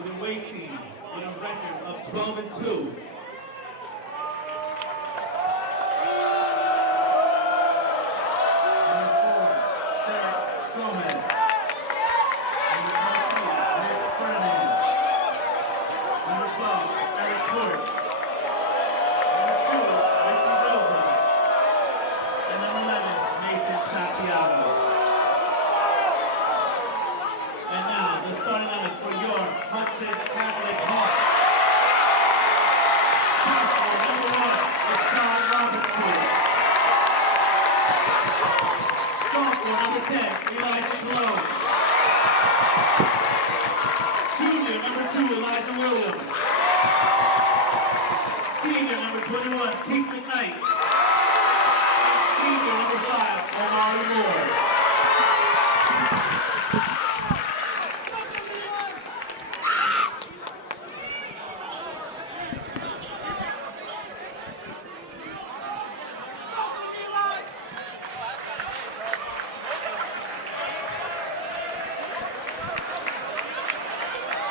for the away team with a record of 12-2. And now, the starting lineup for your Hudson Catholic Hawks. Sophomore number 1, Rashawn Robinson. Sophomore number 10, Elijah Cologne. Junior number 2, Elijah Williams. Senior number 21, Keith McKnight. And senior number 5, Omari Moore.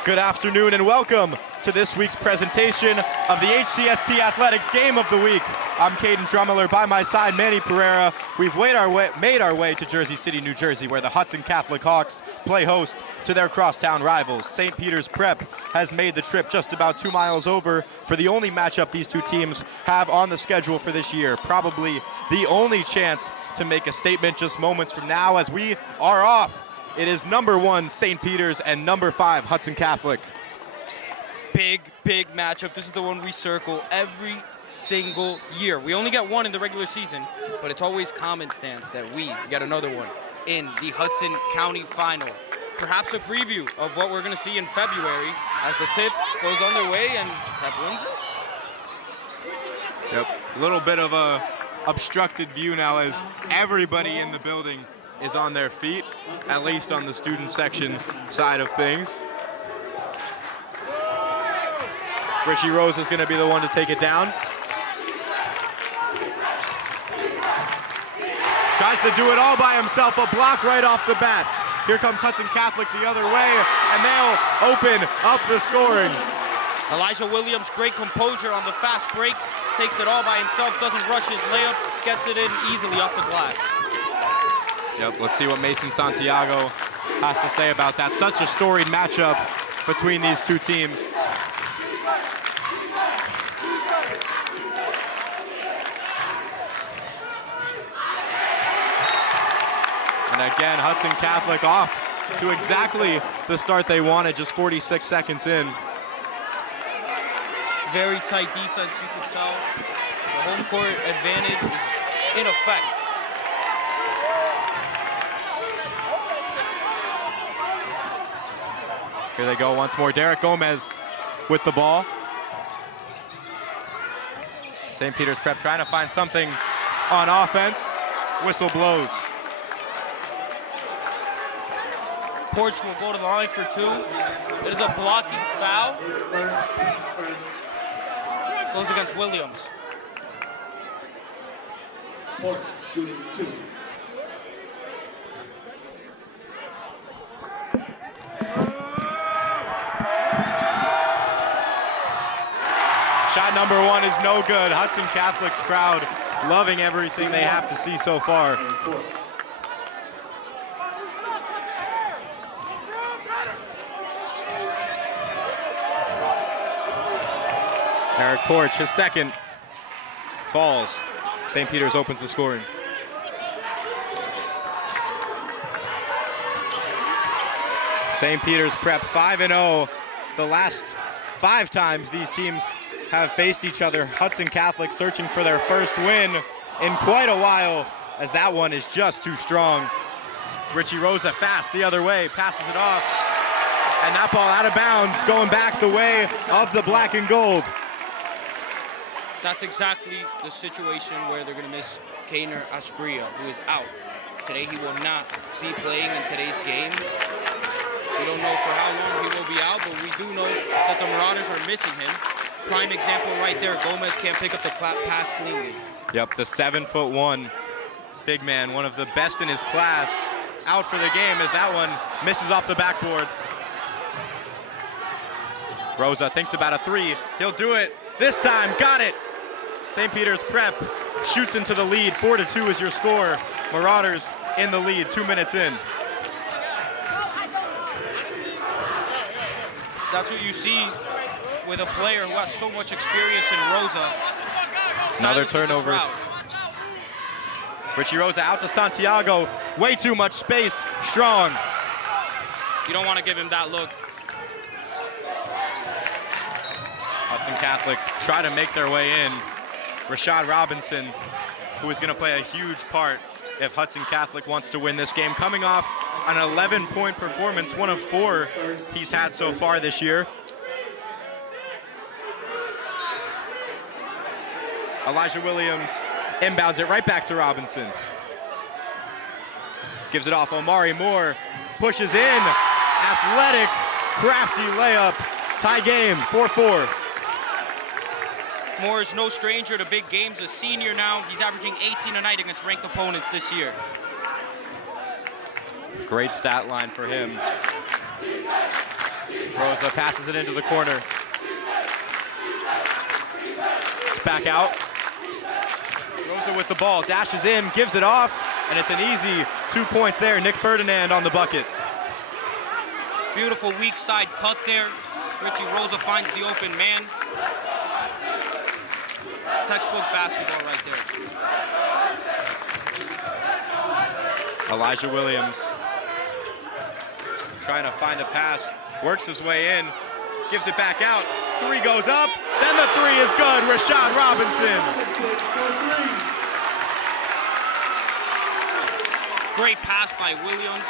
Good afternoon and welcome to this week's presentation of the HCST Athletics Game of the Week. I'm Caden Drummeller, by my side Manny Pereira. We've made our way to Jersey City, New Jersey, where the Hudson Catholic Hawks play host to their crosstown rivals. St. Peter's Prep has made the trip just about 2 miles over for the only matchup these two teams have on the schedule for this year. Probably the only chance to make a statement just moments from now as we are off. It is number 1 St. Peter's and number 5 Hudson Catholic. Big matchup. This is the one we circle every single year. We only get one in the regular season, but it's always common stance that we get another one in the Hudson County Final. Perhaps a preview of what we're going to see in February as the tip goes underway and Prep wins it. Yep, a little bit of a obstructed view now as everybody in the building is on their feet, at least on the student section side of things. Richie Rose is going to be the one to take it down. Tries to do it all by himself, a block right off the bat. Here comes Hudson Catholic the other way, and they'll open up the scoring. Elijah Williams, great composure on the fast break, takes it all by himself, doesn't rush his layup, gets it in easily off the glass. Yep, let's see what Mason Santiago has to say about that. Such a storied matchup between these two teams. And again, Hudson Catholic off to exactly the start they wanted, just 46 seconds in. Very tight defense, you can tell. The home court advantage is in effect. Here they go once more. Derek Gomez with the ball. St. Peter's Prep trying to find something on offense. Whistle blows. Porch will go to the line for 2. It is a blocking foul. Goes against Williams. Porch shooting 2. Shot number 1 is no good. Hudson Catholic's crowd loving everything they have to see so far. Eric Porch, his second, falls. St. Peter's opens the scoring. St. Peter's Prep 5-0. The last 5 times these teams have faced each other. Hudson Catholic searching for their first win in quite a while, as that one is just too strong. Richie Rosa fast the other way, passes it off, and that ball out of bounds, going back the way of the black and gold. That's exactly the situation where they're going to miss Kainer Aspria, who is out. Today he will not be playing in today's game. We don't know for how long he will be out, but we do know that the Marauders are missing him. Prime example right there, Gomez can't pick up the pass cleanly. Yep, the 7'1" big man, one of the best in his class, out for the game as that one misses off the backboard. Rosa thinks about a three. He'll do it this time. Got it. St. Peter's Prep shoots into the lead. 4-2 is your score. Marauders in the lead, 2 minutes in. That's what you see with a player who has so much experience in Rosa. Another Silences the turnover. crowd. Richie Rosa out to Santiago. Way too much space. Strong. You don't want to give him that look. Hudson Catholic try to make their way in. Rashad Robinson, who is going to play a huge part if Hudson Catholic wants to win this game. Coming off an 11-point performance, one of 4 he's had so far this year. Elijah Williams inbounds it right back to Robinson. Gives it off. Omari Moore pushes in. Athletic, crafty layup. Tie game, 4-4. Moore is no stranger to big games. A senior now. He's averaging 18 a night against ranked opponents this year. Great stat line for him. Rosa passes it into the corner. It's back out. Rosa with the ball, dashes in, gives it off, and it's an easy 2 points there. Nick Ferdinand on the bucket. Beautiful weak side cut there. Richie Rosa finds the open man. Textbook basketball right there. Elijah Williams trying to find a pass, works his way in, gives it back out. 3 goes up, then the 3 is good. Rashad Robinson. Great pass by Williams.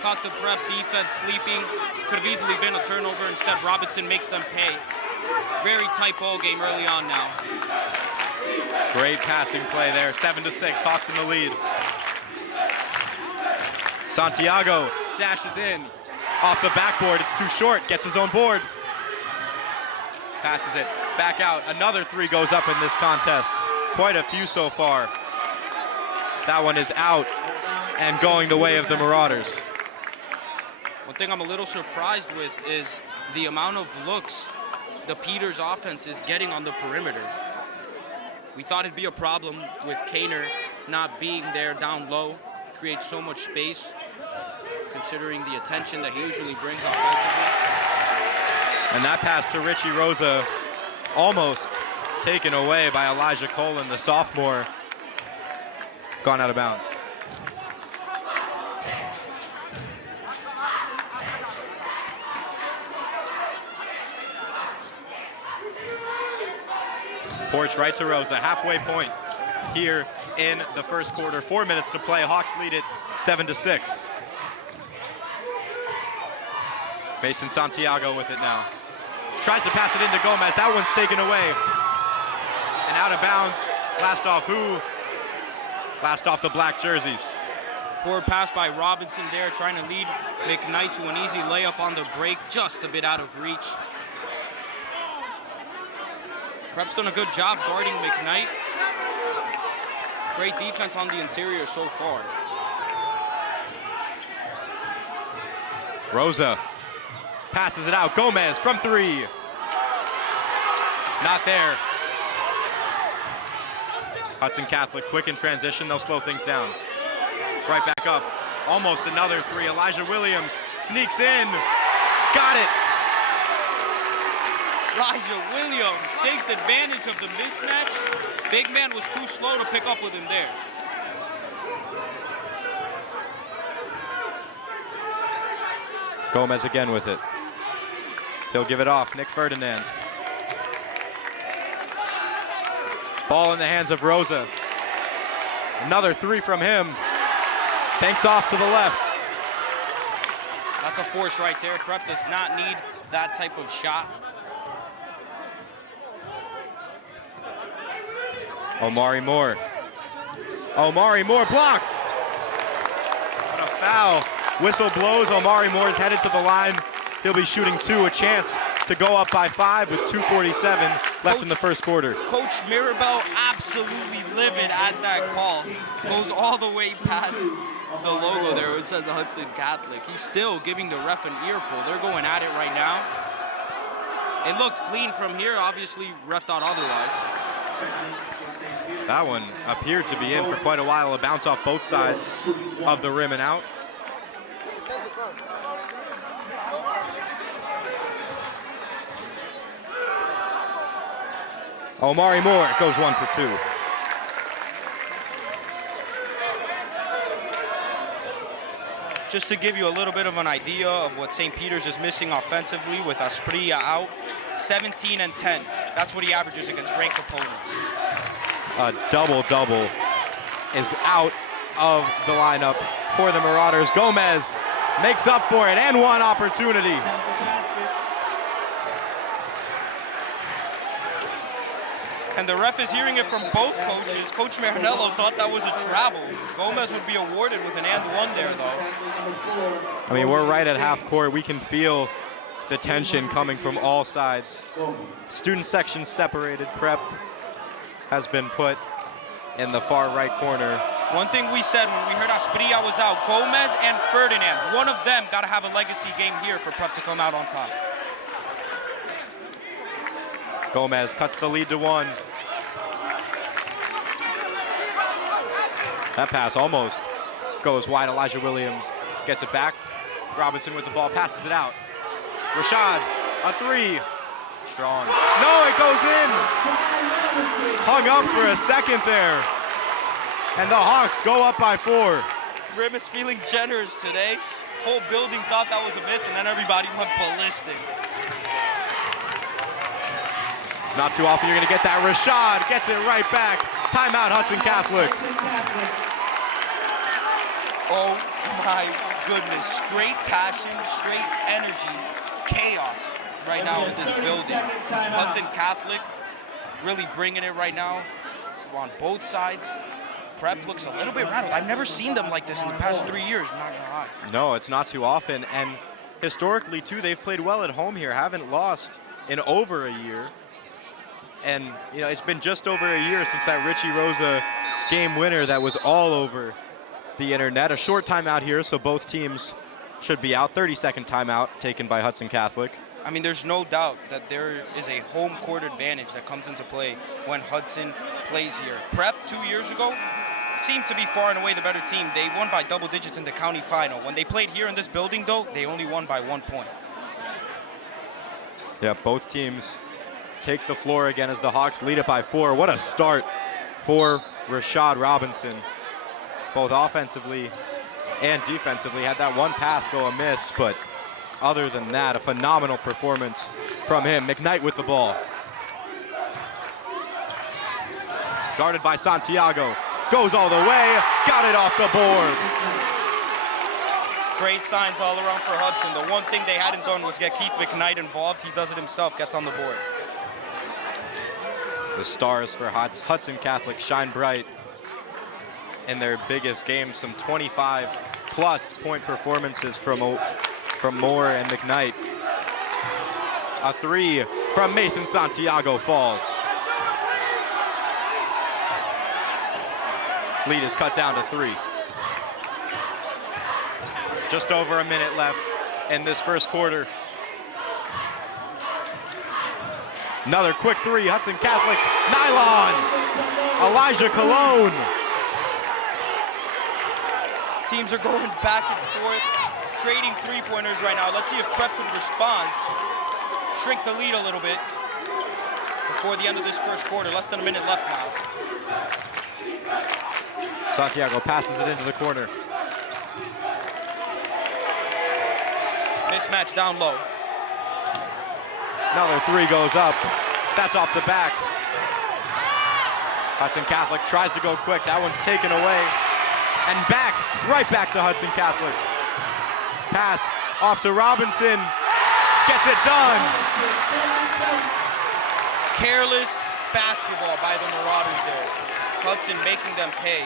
Caught the Prep defense sleeping. Could have easily been a turnover. Instead, Robinson makes them pay. Very tight ball game early on now. Great passing play there, 7-6, Hawks in the lead. Santiago dashes in, off the backboard, it's too short, gets his own board. Passes it back out, another 3 goes up in this contest. Quite a few so far. That one is out and going the way of the Marauders. One thing I'm a little surprised with is the amount of looks the Peters offense is getting on the perimeter. We thought it'd be a problem with Kaner not being there down low, creates so much space, considering the attention that he usually brings offensively. And that pass to Richie Rosa, almost taken away by Elijah Colin, the sophomore, gone out of bounds. Porch right to Rosa, halfway point here in the first quarter. 4 minutes to play, Hawks lead it 7-6. Mason Santiago with it now. Tries to pass it into Gomez, that one's taken away. And out of bounds, last off who? Last off the black jerseys. Poor pass by Robinson there, trying to lead McKnight to an easy layup on the break, just a bit out of reach. Prep's done a good job guarding McKnight. Great defense on the interior so far. Rosa passes it out. Gomez from 3. Not there. Hudson Catholic quick in transition. They'll slow things down. Right back up. Almost another 3. Elijah Williams sneaks in. Got it. Elijah Williams takes advantage of the mismatch. Big man was too slow to pick up with him there. Gomez again with it. He'll give it off. Nick Ferdinand. Ball in the hands of Rosa. Another 3 from him. Banks off to the left. That's a force right there. Prep does not need that type of shot. Omari Moore. Omari Moore blocked. What a foul. Whistle blows. Omari Moore is headed to the line. He'll be shooting 2, a chance to go up by 5 with 2:47 left in the first quarter. Coach Mirabel absolutely livid at that call. Goes all the way past the logo there where it says Hudson Catholic. He's still giving the ref an earful. They're going at it right now. It looked clean from here. Obviously, ref thought otherwise. That one appeared to be in for quite a while. A bounce off both sides of the rim and out. Omari Moore goes 1 for 2. Just to give you a little bit of an idea of what St. Peter's is missing offensively with Asprilla out, 17 and 10. That's what he averages against ranked opponents. A double-double is out of the lineup for the Marauders. Gomez makes up for it and one opportunity. And the ref is hearing it from both coaches. Coach Marinello thought that was a travel. Gomez would be awarded with an and one there, though. I mean, we're right at half court. We can feel the tension coming from all sides. Student section separated. Prep has been put in the far right corner. One thing we said when we heard Asprilla was out, Gomez and Ferdinand, one of them got to have a legacy game here for Prep to come out on top. Gomez cuts the lead to 1. That pass almost goes wide. Elijah Williams gets it back. Robinson with the ball, passes it out. Rashad, a 3. Strong. No, it goes in. Hung up for a second there. And the Hawks go up by 4. Rim is feeling generous today. Whole building thought that was a miss, and then everybody went ballistic. It's not too often you're going to get that. Rashad gets it right back. Timeout, Hudson Catholic. Oh my goodness. Straight passion, straight energy, chaos right now in this building. Hudson Catholic really bringing it right now on both sides. Prep looks a little bit rattled. I've never seen them like this in the past 3 years, I'm not gonna lie. No, it's not too often. And historically, too, they've played well at home here. Haven't lost in over a year. And, you know, it's been just over a year since that Richie Rosa game winner that was all over the internet. A short timeout here, so both teams should be out. 30-second timeout taken by Hudson Catholic. I mean, there's no doubt that there is a home court advantage that comes into play when Hudson plays here. Prep 2 years ago seemed to be far and away the better team. They won by double digits in the county final. When they played here in this building, though, they only won by 1 point. Yeah, both teams take the floor again as the Hawks lead it by 4. What a start for Rashad Robinson, both offensively and defensively. Had that one pass go amiss, but other than that, a phenomenal performance from him. McKnight with the ball. Guarded by Santiago. Goes all the way, got it off the board. Great signs all around for Hudson. The one thing they hadn't done was get Keith McKnight involved. He does it himself, gets on the board. The stars for Hudson Catholic shine bright in their biggest game. Some 25-plus point performances from Moore and McKnight. A 3 from Mason Santiago falls. Lead is cut down to 3. Just over a minute left in this first quarter. Another quick 3, Hudson Catholic, nylon, Elijah Colon. Teams are going back and forth, trading three-pointers right now. Let's see if Prep can respond, shrink the lead a little bit before the end of this first quarter. Less than a minute left now. Santiago passes it into the corner. Mismatch down low. Another 3 goes up. That's off the back. Hudson Catholic tries to go quick. That one's taken away. And back, right back to Hudson Catholic. Pass off to Robinson. Gets it done. Careless basketball by the Marauders there. Hudson making them pay.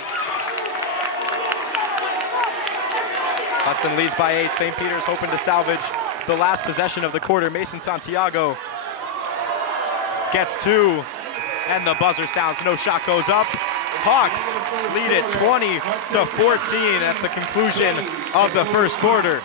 Hudson leads by 8. St. Peter's hoping to salvage the last possession of the quarter. Mason Santiago gets 2, and the buzzer sounds. No shot goes up. Hawks lead it 20-14 at the conclusion of the first quarter.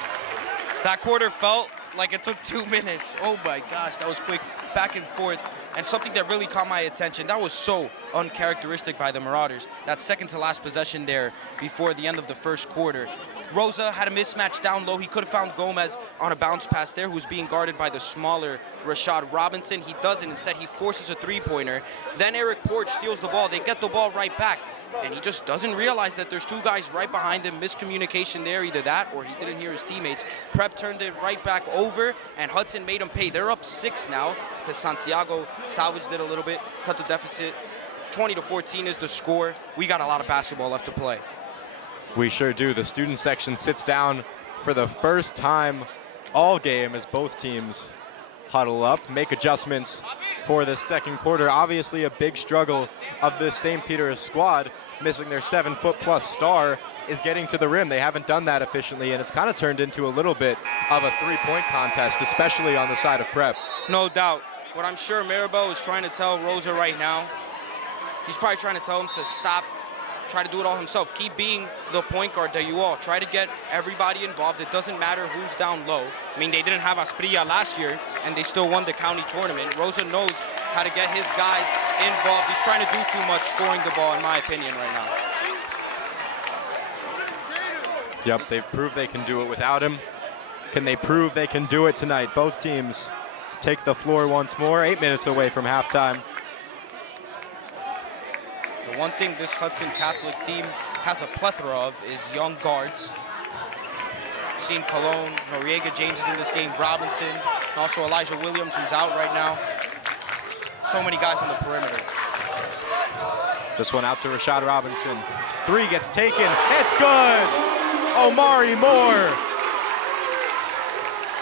That quarter felt like it took 2 minutes. Oh my gosh, that was quick. Back and forth. And something that really caught my attention, that was so uncharacteristic by the Marauders. That second to last possession there before the end of the first quarter. Rosa had a mismatch down low. He could have found Gomez on a bounce pass there, who was being guarded by the smaller Rashad Robinson. He doesn't. Instead, he forces a three-pointer. Then Eric Porch steals the ball. They get the ball right back. And he just doesn't realize that there's two guys right behind him. Miscommunication there, either that or he didn't hear his teammates. Prep turned it right back over, and Hudson made him pay. They're up 6 now because Santiago salvaged it a little bit, cut the deficit. 20-14 is the score. We got a lot of basketball left to play. We sure do. The student section sits down for the first time all game as both teams huddle up, make adjustments for the second quarter. Obviously a big struggle of this St. Peter's squad, missing their 7-foot-plus star, is getting to the rim. They haven't done that efficiently, and it's kind of turned into a little bit of a three-point contest, especially on the side of Prep. No doubt. What I'm sure Maribel is trying to tell Rosa right now, he's probably trying to tell him to stop, try to do it all himself. Keep being the point guard that you are. Try to get everybody involved. It doesn't matter who's down low. I mean, they didn't have Asprilla last year, and they still won the county tournament. Rosa knows how to get his guys involved. He's trying to do too much scoring the ball, in my opinion, right now. Yep, they've proved they can do it without him. Can they prove they can do it tonight? Both teams take the floor once more, 8 minutes away from halftime. The one thing this Hudson Catholic team has a plethora of is young guards. Seen Cologne, Noriega James is in this game, Robinson, and also Elijah Williams, who's out right now. So many guys on the perimeter. This one out to Rashad Robinson. 3 gets taken, it's good! Omari Moore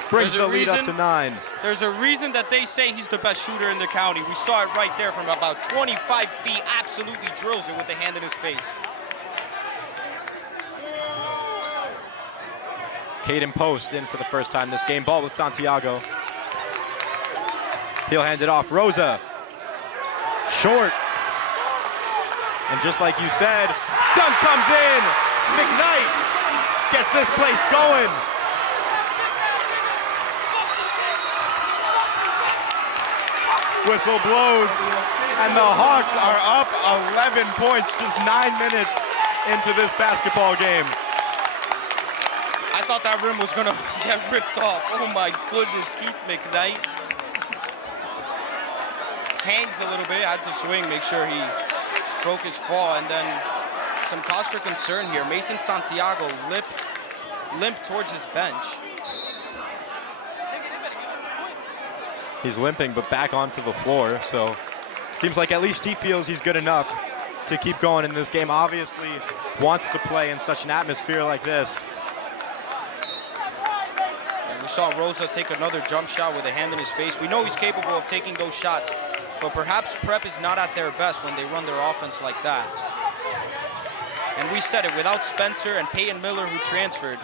brings the lead up to 9. There's a reason that they say he's the best shooter in the county. We saw it right there from about 25 feet, absolutely drills it with the hand in his face. Caden Post in for the first time this game. Ball with Santiago. He'll hand it off. Rosa. Short. And just like you said, dunk comes in. McKnight gets this place going. Whistle blows, and the Hawks are up 11 points, just 9 minutes into this basketball game. I thought that rim was gonna get ripped off. Oh my goodness, Keith McKnight. Hangs a little bit, had to swing, make sure he broke his fall, and then some cause for concern here. Mason Santiago limp towards his bench. He's limping, but back onto the floor, so seems like at least he feels he's good enough to keep going in this game. Obviously wants to play in such an atmosphere like this. And we saw Rosa take another jump shot with a hand in his face. We know he's capable of taking those shots, but perhaps Prep is not at their best when they run their offense like that. And we said it, without Spencer and Peyton Miller, who transferred,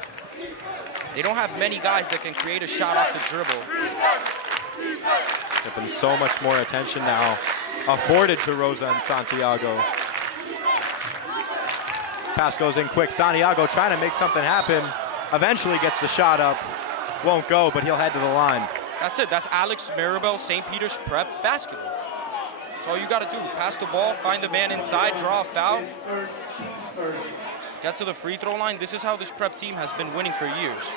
they don't have many guys that can create a shot off the dribble. There's been so much more attention now afforded to Rosa and Santiago. Pass goes in quick. Santiago trying to make something happen. Eventually gets the shot up. Won't go, but he'll head to the line. That's it. That's Alex Maribel, St. Peter's Prep basketball. That's all you got to do. Pass the ball, find the man inside, draw a foul, get to the free throw line. This is how this Prep team has been winning for years.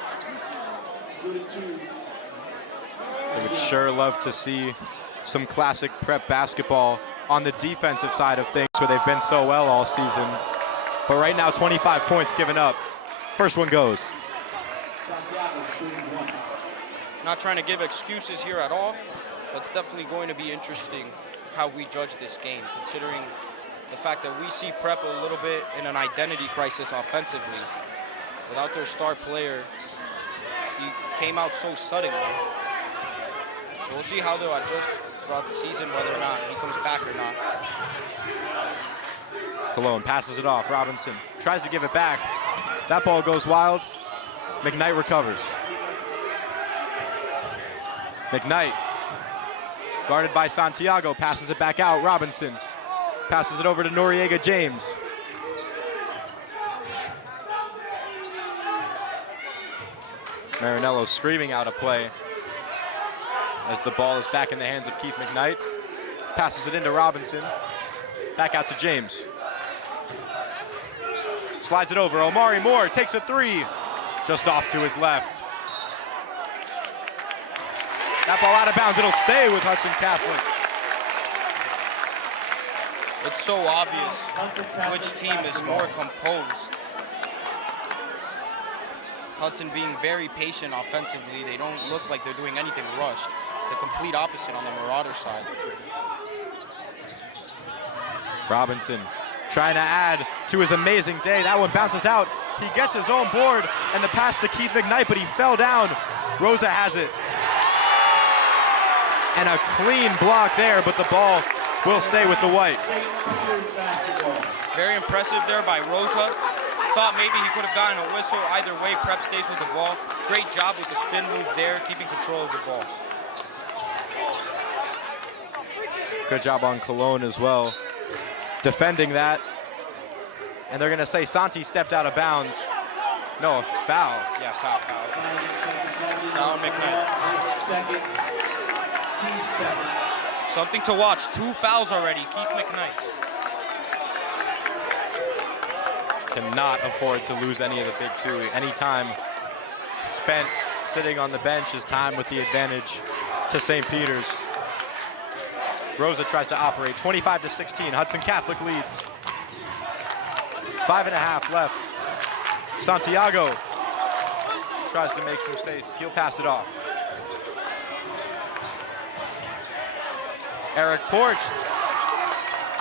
I would sure love to see some classic Prep basketball on the defensive side of things where they've been so well all season. But right now, 25 points given up. First one goes. Not trying to give excuses here at all, but it's definitely going to be interesting how we judge this game, considering the fact that we see Prep a little bit in an identity crisis offensively. Without their star player, he came out so suddenly. So we'll see how they'll adjust throughout the season, whether or not he comes back or not. Cologne passes it off. Robinson tries to give it back. That ball goes wild. McKnight recovers. McKnight, guarded by Santiago, passes it back out. Robinson passes it over to Noriega James. Marinello screaming out a play. as the ball is back in the hands of Keith McKnight. Passes it into Robinson. Back out to James. Slides it over. Omari Moore takes a three. Just off to his left. That ball out of bounds. It'll stay with Hudson Catholic. It's so obvious which team is more composed. Hudson being very patient offensively. They don't look like they're doing anything rushed. The complete opposite on the Marauder side. Robinson trying to add to his amazing day. That one bounces out. He gets his own board and the pass to Keith McKnight, but he fell down. Rosa has it. And a clean block there, but the ball will stay with the white. Very impressive there by Rosa. Thought maybe he could have gotten a whistle. Either way, Prep stays with the ball. Great job with the spin move there, keeping control of the ball. Good job on Cologne as well, defending that. And they're gonna say Santi stepped out of bounds. No, a foul. Yeah, foul. Foul McKnight. Something to watch. 2 fouls already, Keith McKnight. Cannot afford to lose any of the big two. Any time spent sitting on the bench is time with the advantage to St. Peter's. Rosa tries to operate, 25-16. Hudson Catholic leads. 5.5 left. Santiago tries to make some space. He'll pass it off. Eric Porched.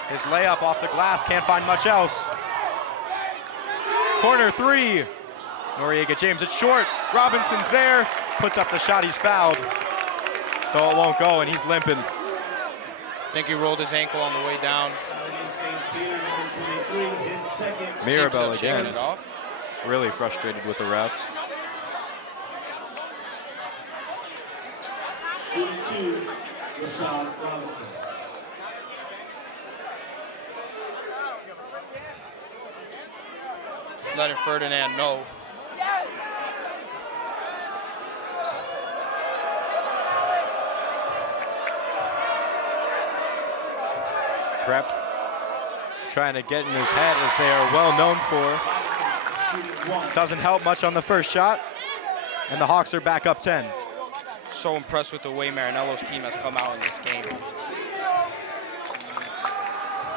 His layup off the glass, can't find much else. Corner three. Noriega James, it's short. Robinson's there, puts up the shot, he's fouled. Though it won't go, and he's limping. I think he rolled his ankle on the way down. Mirabel Shaking again. it off. Really frustrated with the refs. Shooting 2, Rashad Robinson. Letting Ferdinand know. Prep trying to get in his head, as they are well known for. Doesn't help much on the first shot, and the Hawks are back up 10. So impressed with the way Marinello's team has come out in this game.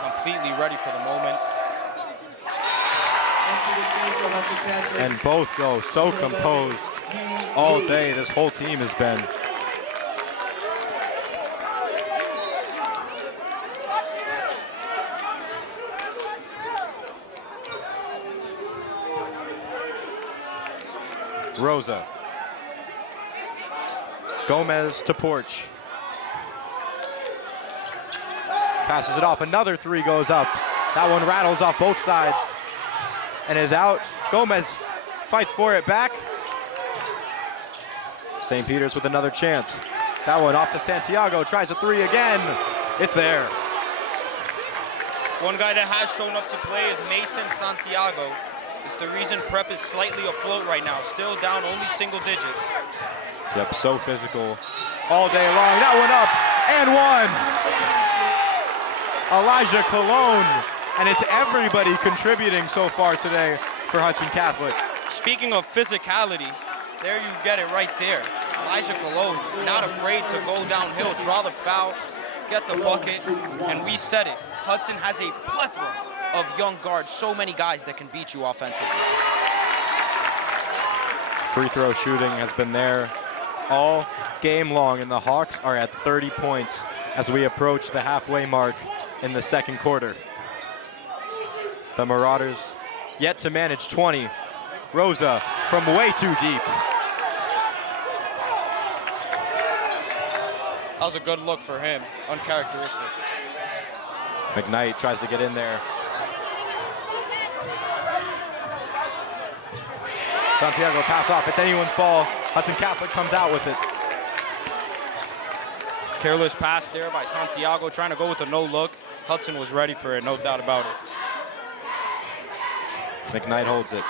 Completely ready for the moment. And both go so composed all day. This whole team has been. Rosa. Gomez to Porch. Passes it off. Another three goes up. That one rattles off both sides and is out. Gomez fights for it back. St. Peter's with another chance. That one off to Santiago. Tries a three again. It's there. One guy that has shown up to play is Mason Santiago. It's the reason Prep is slightly afloat right now. Still down only single digits. Yep, so physical all day long. That one up and one. Elijah Cologne. And it's everybody contributing so far today for Hudson Catholic. Speaking of physicality, there you get it right there. Elijah Cologne, not afraid to go downhill, draw the foul, get the bucket, and we said it. Hudson has a plethora of young guards, so many guys that can beat you offensively. Free throw shooting has been there all game long, and the Hawks are at 30 points as we approach the halfway mark in the second quarter. The Marauders yet to manage 20. Rosa from way too deep. That was a good look for him, uncharacteristic. McKnight tries to get in there. Santiago pass off, it's anyone's ball. Hudson Catholic comes out with it. Careless pass there by Santiago, trying to go with a no look. Hudson was ready for it, no doubt about it. McKnight holds it.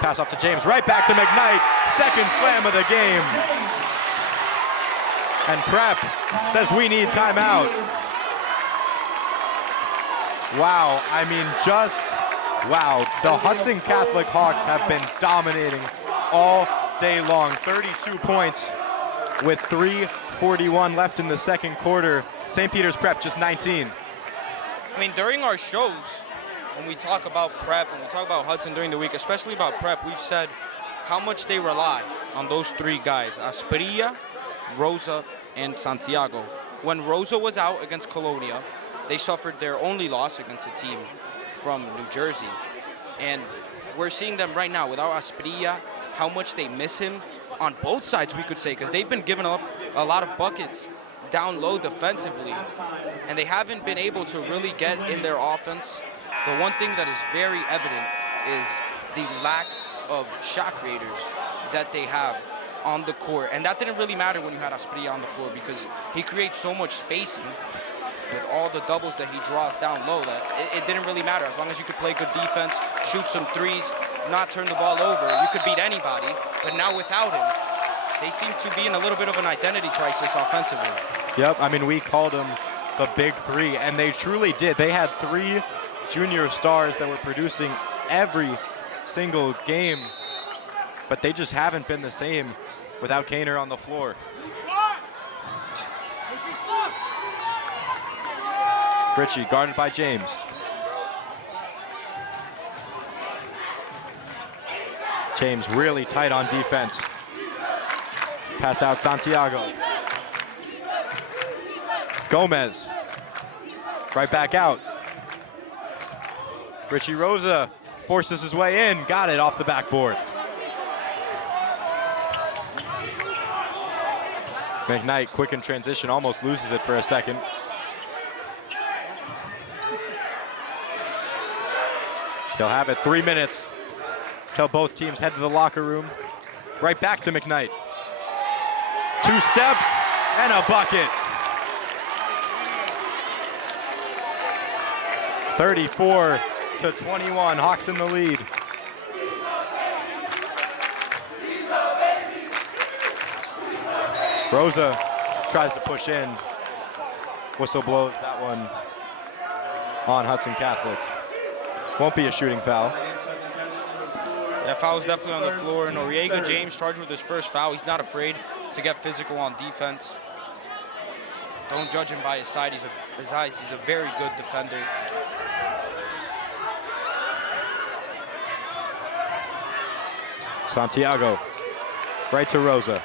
Pass off to James, right back to McKnight. Second slam of the game. And Prep says we need timeout. Wow, I mean, just wow. The Hudson Catholic Hawks have been dominating all day long. 32 points with 3:41 left in the second quarter. St. Peter's Prep just 19. I mean, during our shows, when we talk about Prep, when we talk about Hudson during the week, especially about Prep, we've said how much they rely on those three guys, Asprilla, Rosa, and Santiago. When Rosa was out against Colonia, they suffered their only loss against a team from New Jersey. And we're seeing them right now without Asprilla, how much they miss him on both sides, we could say, because they've been giving up a lot of buckets down low defensively, and they haven't been able to really get in their offense. The one thing that is very evident is the lack of shot creators that they have on the court. And that didn't really matter when you had Asprilla on the floor, because he creates so much spacing with all the doubles that he draws down low that it didn't really matter. As long as you could play good defense, shoot some threes, not turn the ball over, you could beat anybody. But now without him, they seem to be in a little bit of an identity crisis offensively. Yep, I mean, we called them the big three, and they truly did. They had three junior stars that were producing every single game, but they just haven't been the same without Kaner on the floor. Richie guarded by James. James really tight on defense. Pass out Santiago. Gomez. Right back out. Richie Rosa forces his way in. Got it off the backboard. McKnight, quick in transition, almost loses it for a second. He'll have it 3 minutes till both teams head to the locker room. Right back to McKnight. 2 steps and a bucket. 34-21, Hawks in the lead. Rosa tries to push in. Whistle blows that one on Hudson Catholic. Won't be a shooting foul. Yeah, foul's definitely on the floor. Noriega James charged with his first foul. He's not afraid to get physical on defense. Don't judge him by his side. His eyes. He's a very good defender. Santiago, right to Rosa.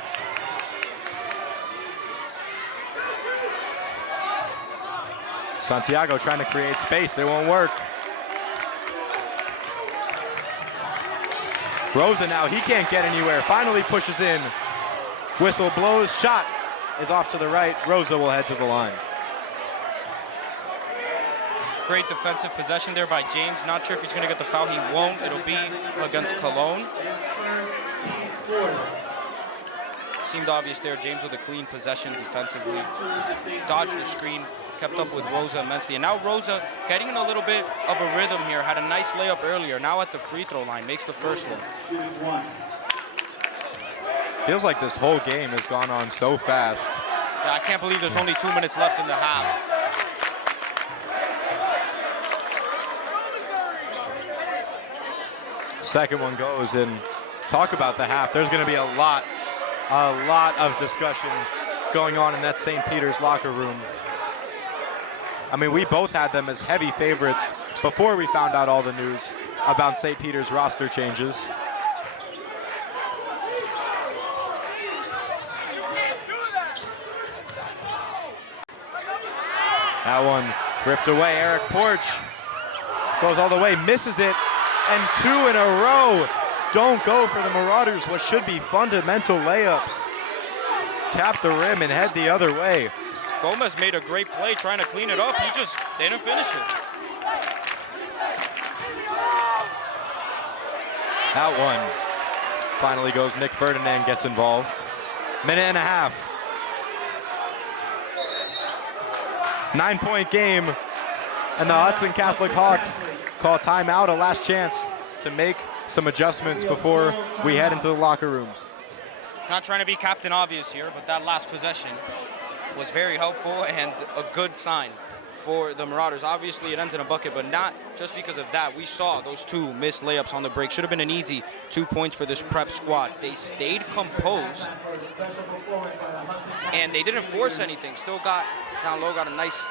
Santiago trying to create space. It won't work. Rosa now, he can't get anywhere. Finally pushes in. Whistle blows. Shot is off to the right. Rosa will head to the line. Great defensive possession there by James. Not sure if he's going to get the foul. He won't. It'll be against Cologne. Seemed obvious there. James with a clean possession defensively. Dodged the screen. Kept up with Rosa immensely. And now Rosa getting in a little bit of a rhythm here. Had a nice layup earlier. Now at the free throw line. Makes the first one. Feels like this whole game has gone on so fast. Yeah, I can't believe there's only 2 minutes left in the half. Second one goes, and talk about the half. There's going to be a lot of discussion going on in that St. Peter's locker room. I mean, we both had them as heavy favorites before we found out all the news about St. Peter's roster changes. That one ripped away. Eric Porch goes all the way, misses it, and 2 in a row don't go for the Marauders. What should be fundamental layups. Tap the rim and head the other way. Gomez made a great play trying to clean it up. They didn't finish it. That one finally goes. Nick Ferdinand gets involved. Minute and a half. 9-point game, and the Hudson Catholic Hawks call timeout, a last chance to make some adjustments before we head into the locker rooms. Not trying to be Captain Obvious here, but that last possession was very helpful and a good sign for the Marauders. Obviously, it ends in a bucket, but not just because of that. We saw those 2 missed layups on the break. Should have been an easy 2 points for this prep squad. They stayed composed, and they didn't force anything. Still got down low, got a nice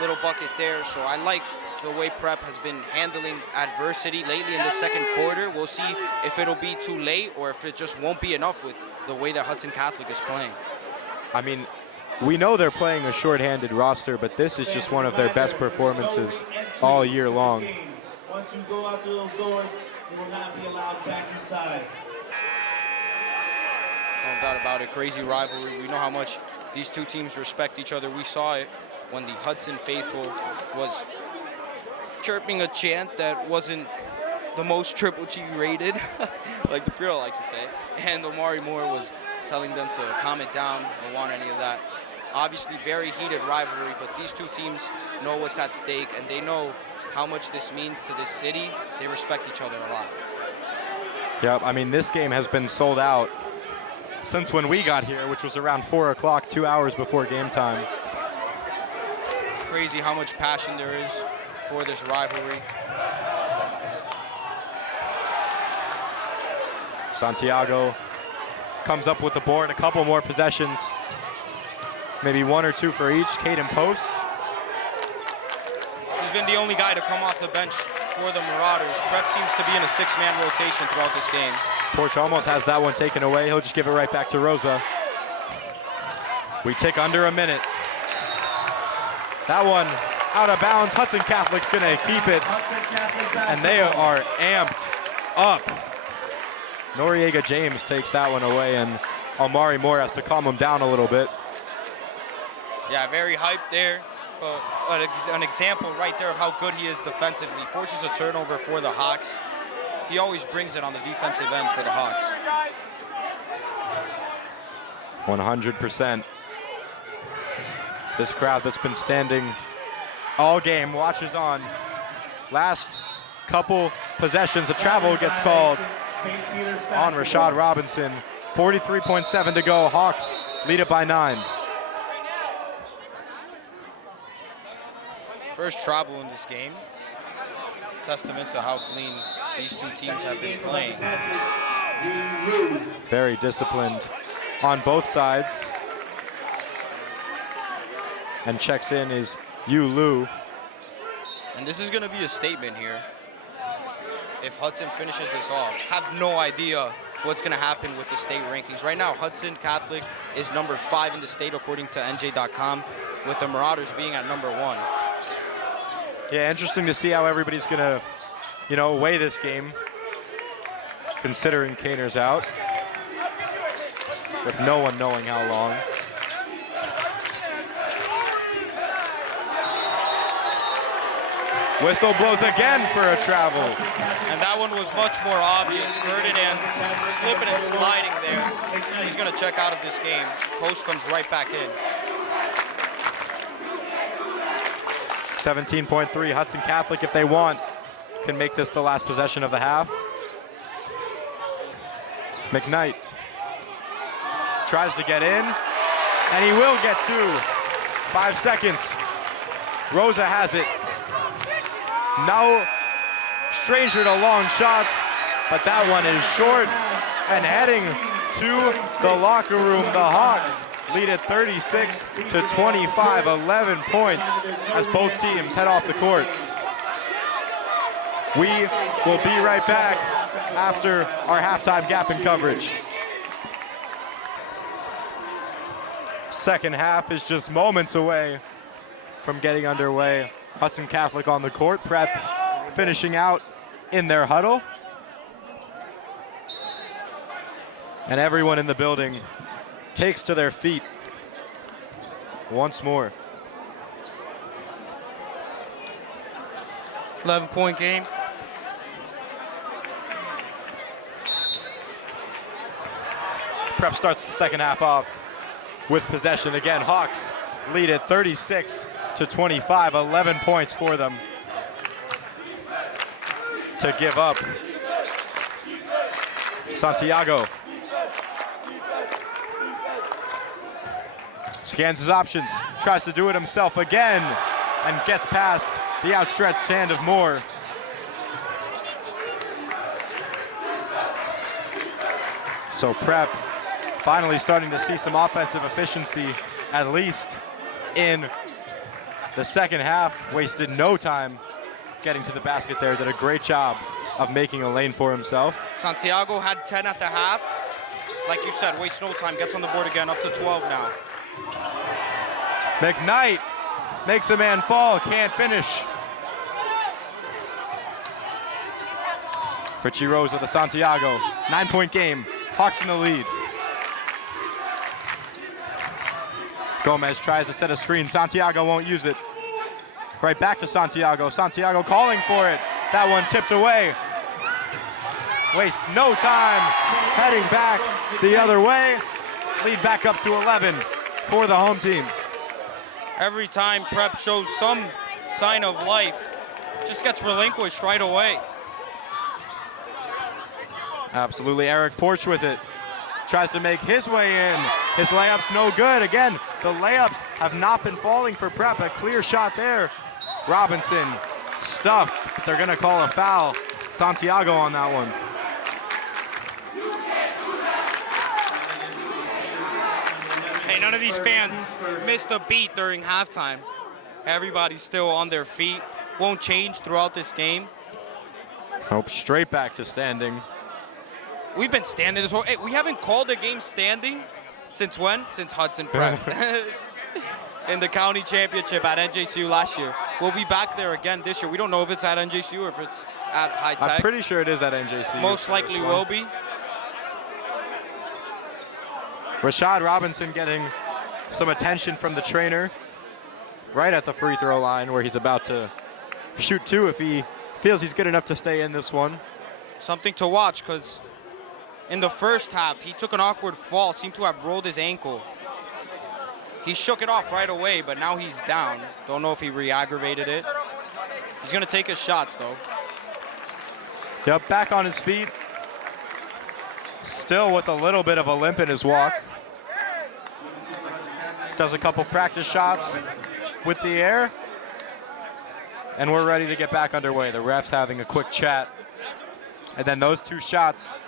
little bucket there. So I like the way prep has been handling adversity lately in the second quarter. We'll see if it'll be too late or if it just won't be enough with the way that Hudson Catholic is playing. I mean, we know they're playing a shorthanded roster, but this is just one of their best performances all year long. Once you go out through those doors, you will not be allowed back inside. No doubt about it. Crazy rivalry. We know how much these 2 teams respect each other. We saw it when the Hudson faithful was chirping a chant that wasn't the most Triple G rated, like the Prio likes to say, and Omari Moore was telling them to calm it down, don't want any of that. Obviously, very heated rivalry, but these 2 teams know what's at stake, and they know how much this means to this city. They respect each other a lot. Yep, I mean, this game has been sold out since when we got here, which was around 4 o'clock, 2 hours before game time. Crazy how much passion there is for this rivalry. Santiago comes up with the board, a couple more possessions, maybe 1 or 2 for each. Caden post. He's been the only guy to come off the bench for the Marauders. Prep seems to be in a 6-man rotation throughout this game. Porch almost has that one taken away. He'll just give it right back to Rosa. We tick under a minute. That one out of bounds. Hudson Catholic's gonna keep it, and they are amped up. Noriega James takes that one away, and Omari Moore has to calm him down a little bit. Yeah, very hyped there. But an example right there of how good he is defensively. Forces a turnover for the Hawks. He always brings it on the defensive end for the Hawks. 100%. This crowd that's been standing all game watches on. Last couple possessions, a travel gets called on Rashad Robinson. 43.7 to go. Hawks lead it by 9. First travel in this game. Testament to how clean these 2 teams have been playing. Very disciplined on both sides. And checks in is Yu Lu. And this is going to be a statement here. If Hudson finishes this off, have no idea what's going to happen with the state rankings. Right now, Hudson Catholic is number 5 in the state according to NJ.com, with the Marauders being at number 1. Yeah, interesting to see how everybody's gonna, weigh this game, considering Kaner's out, with no one knowing how long. Whistle blows again for a travel. And that one was much more obvious. Ferdinand slipping and sliding there. He's gonna check out of this game. Post comes right back in. 17.3, Hudson Catholic, if they want, can make this the last possession of the half. McKnight tries to get in, and he will get 2. 5 seconds. Rosa has it. No stranger to long shots, but that one is short. And heading to the locker room, the Hawks lead at 36-25, 11 points as both teams head off the court. We will be right back after our halftime gap in coverage. Second half is just moments away from getting underway. Hudson Catholic on the court, prep finishing out in their huddle. And everyone in the building takes to their feet once more. 11-point game. Prep starts the second half off with possession again. Hawks lead at 36-25, 11 points for them to give up. Santiago Scans his options, tries to do it himself again, and gets past the outstretched hand of Moore. So Prep finally starting to see some offensive efficiency, at least in the second half. Wasted no time getting to the basket there. Did a great job of making a lane for himself. Santiago had 10 at the half. Like you said, wastes no time, gets on the board again, up to 12 now. McKnight makes a man fall, can't finish. Richie Rose with a Santiago, 9-point game, Hawks in the lead. Gomez tries to set a screen, Santiago won't use it. Right back to Santiago, Santiago calling for it. That one tipped away. Waste no time, heading back the other way. Lead back up to 11 for the home team. Every time Prep shows some sign of life, just gets relinquished right away. Absolutely, Eric Porch with it. Tries to make his way in. His layup's no good. Again, the layups have not been falling for Prep. A clear shot there. Robinson stuffed, but they're gonna call a foul. Santiago on that one. Hey, none of these fans missed a beat during halftime. Everybody's still on their feet. Won't change throughout this game. Hope straight back to standing. We've been standing this whole, hey, we haven't called a game standing since when? Since Hudson Prep. In the county championship at NJCU last year. We'll be back there again this year. We don't know if it's at NJCU or if it's at High Tech. I'm pretty sure it is at NJCU. Most likely will be. Rashad Robinson getting some attention from the trainer right at the free throw line where he's about to shoot two if he feels he's good enough to stay in this one. Something to watch, because in the first half, he took an awkward fall, seemed to have rolled his ankle. He shook it off right away, but now he's down. Don't know if he re-aggravated it. He's going to take his shots, though. Yep, back on his feet. Still with a little bit of a limp in his walk. Does a couple practice shots with the air. And we're ready to get back underway. The ref's having a quick chat. And then those two shots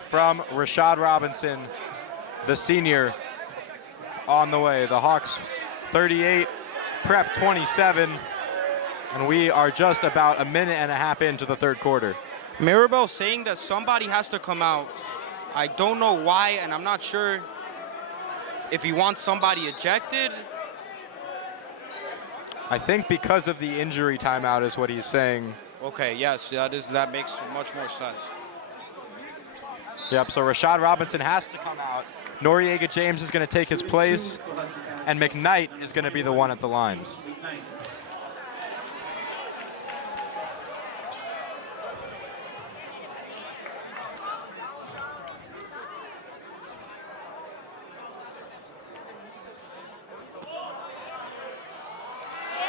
from Rashad Robinson, the senior, on the way. The Hawks 38, Prep 27. And we are just about a minute and a half into the third quarter. Mirabel saying that somebody has to come out. I don't know why, and I'm not sure if he wants somebody ejected. I think because of the injury timeout is what he's saying. Okay, yes, that makes much more sense. Yep, so Rashad Robinson has to come out. Noriega James is going to take his place, and McKnight is going to be the one at the line.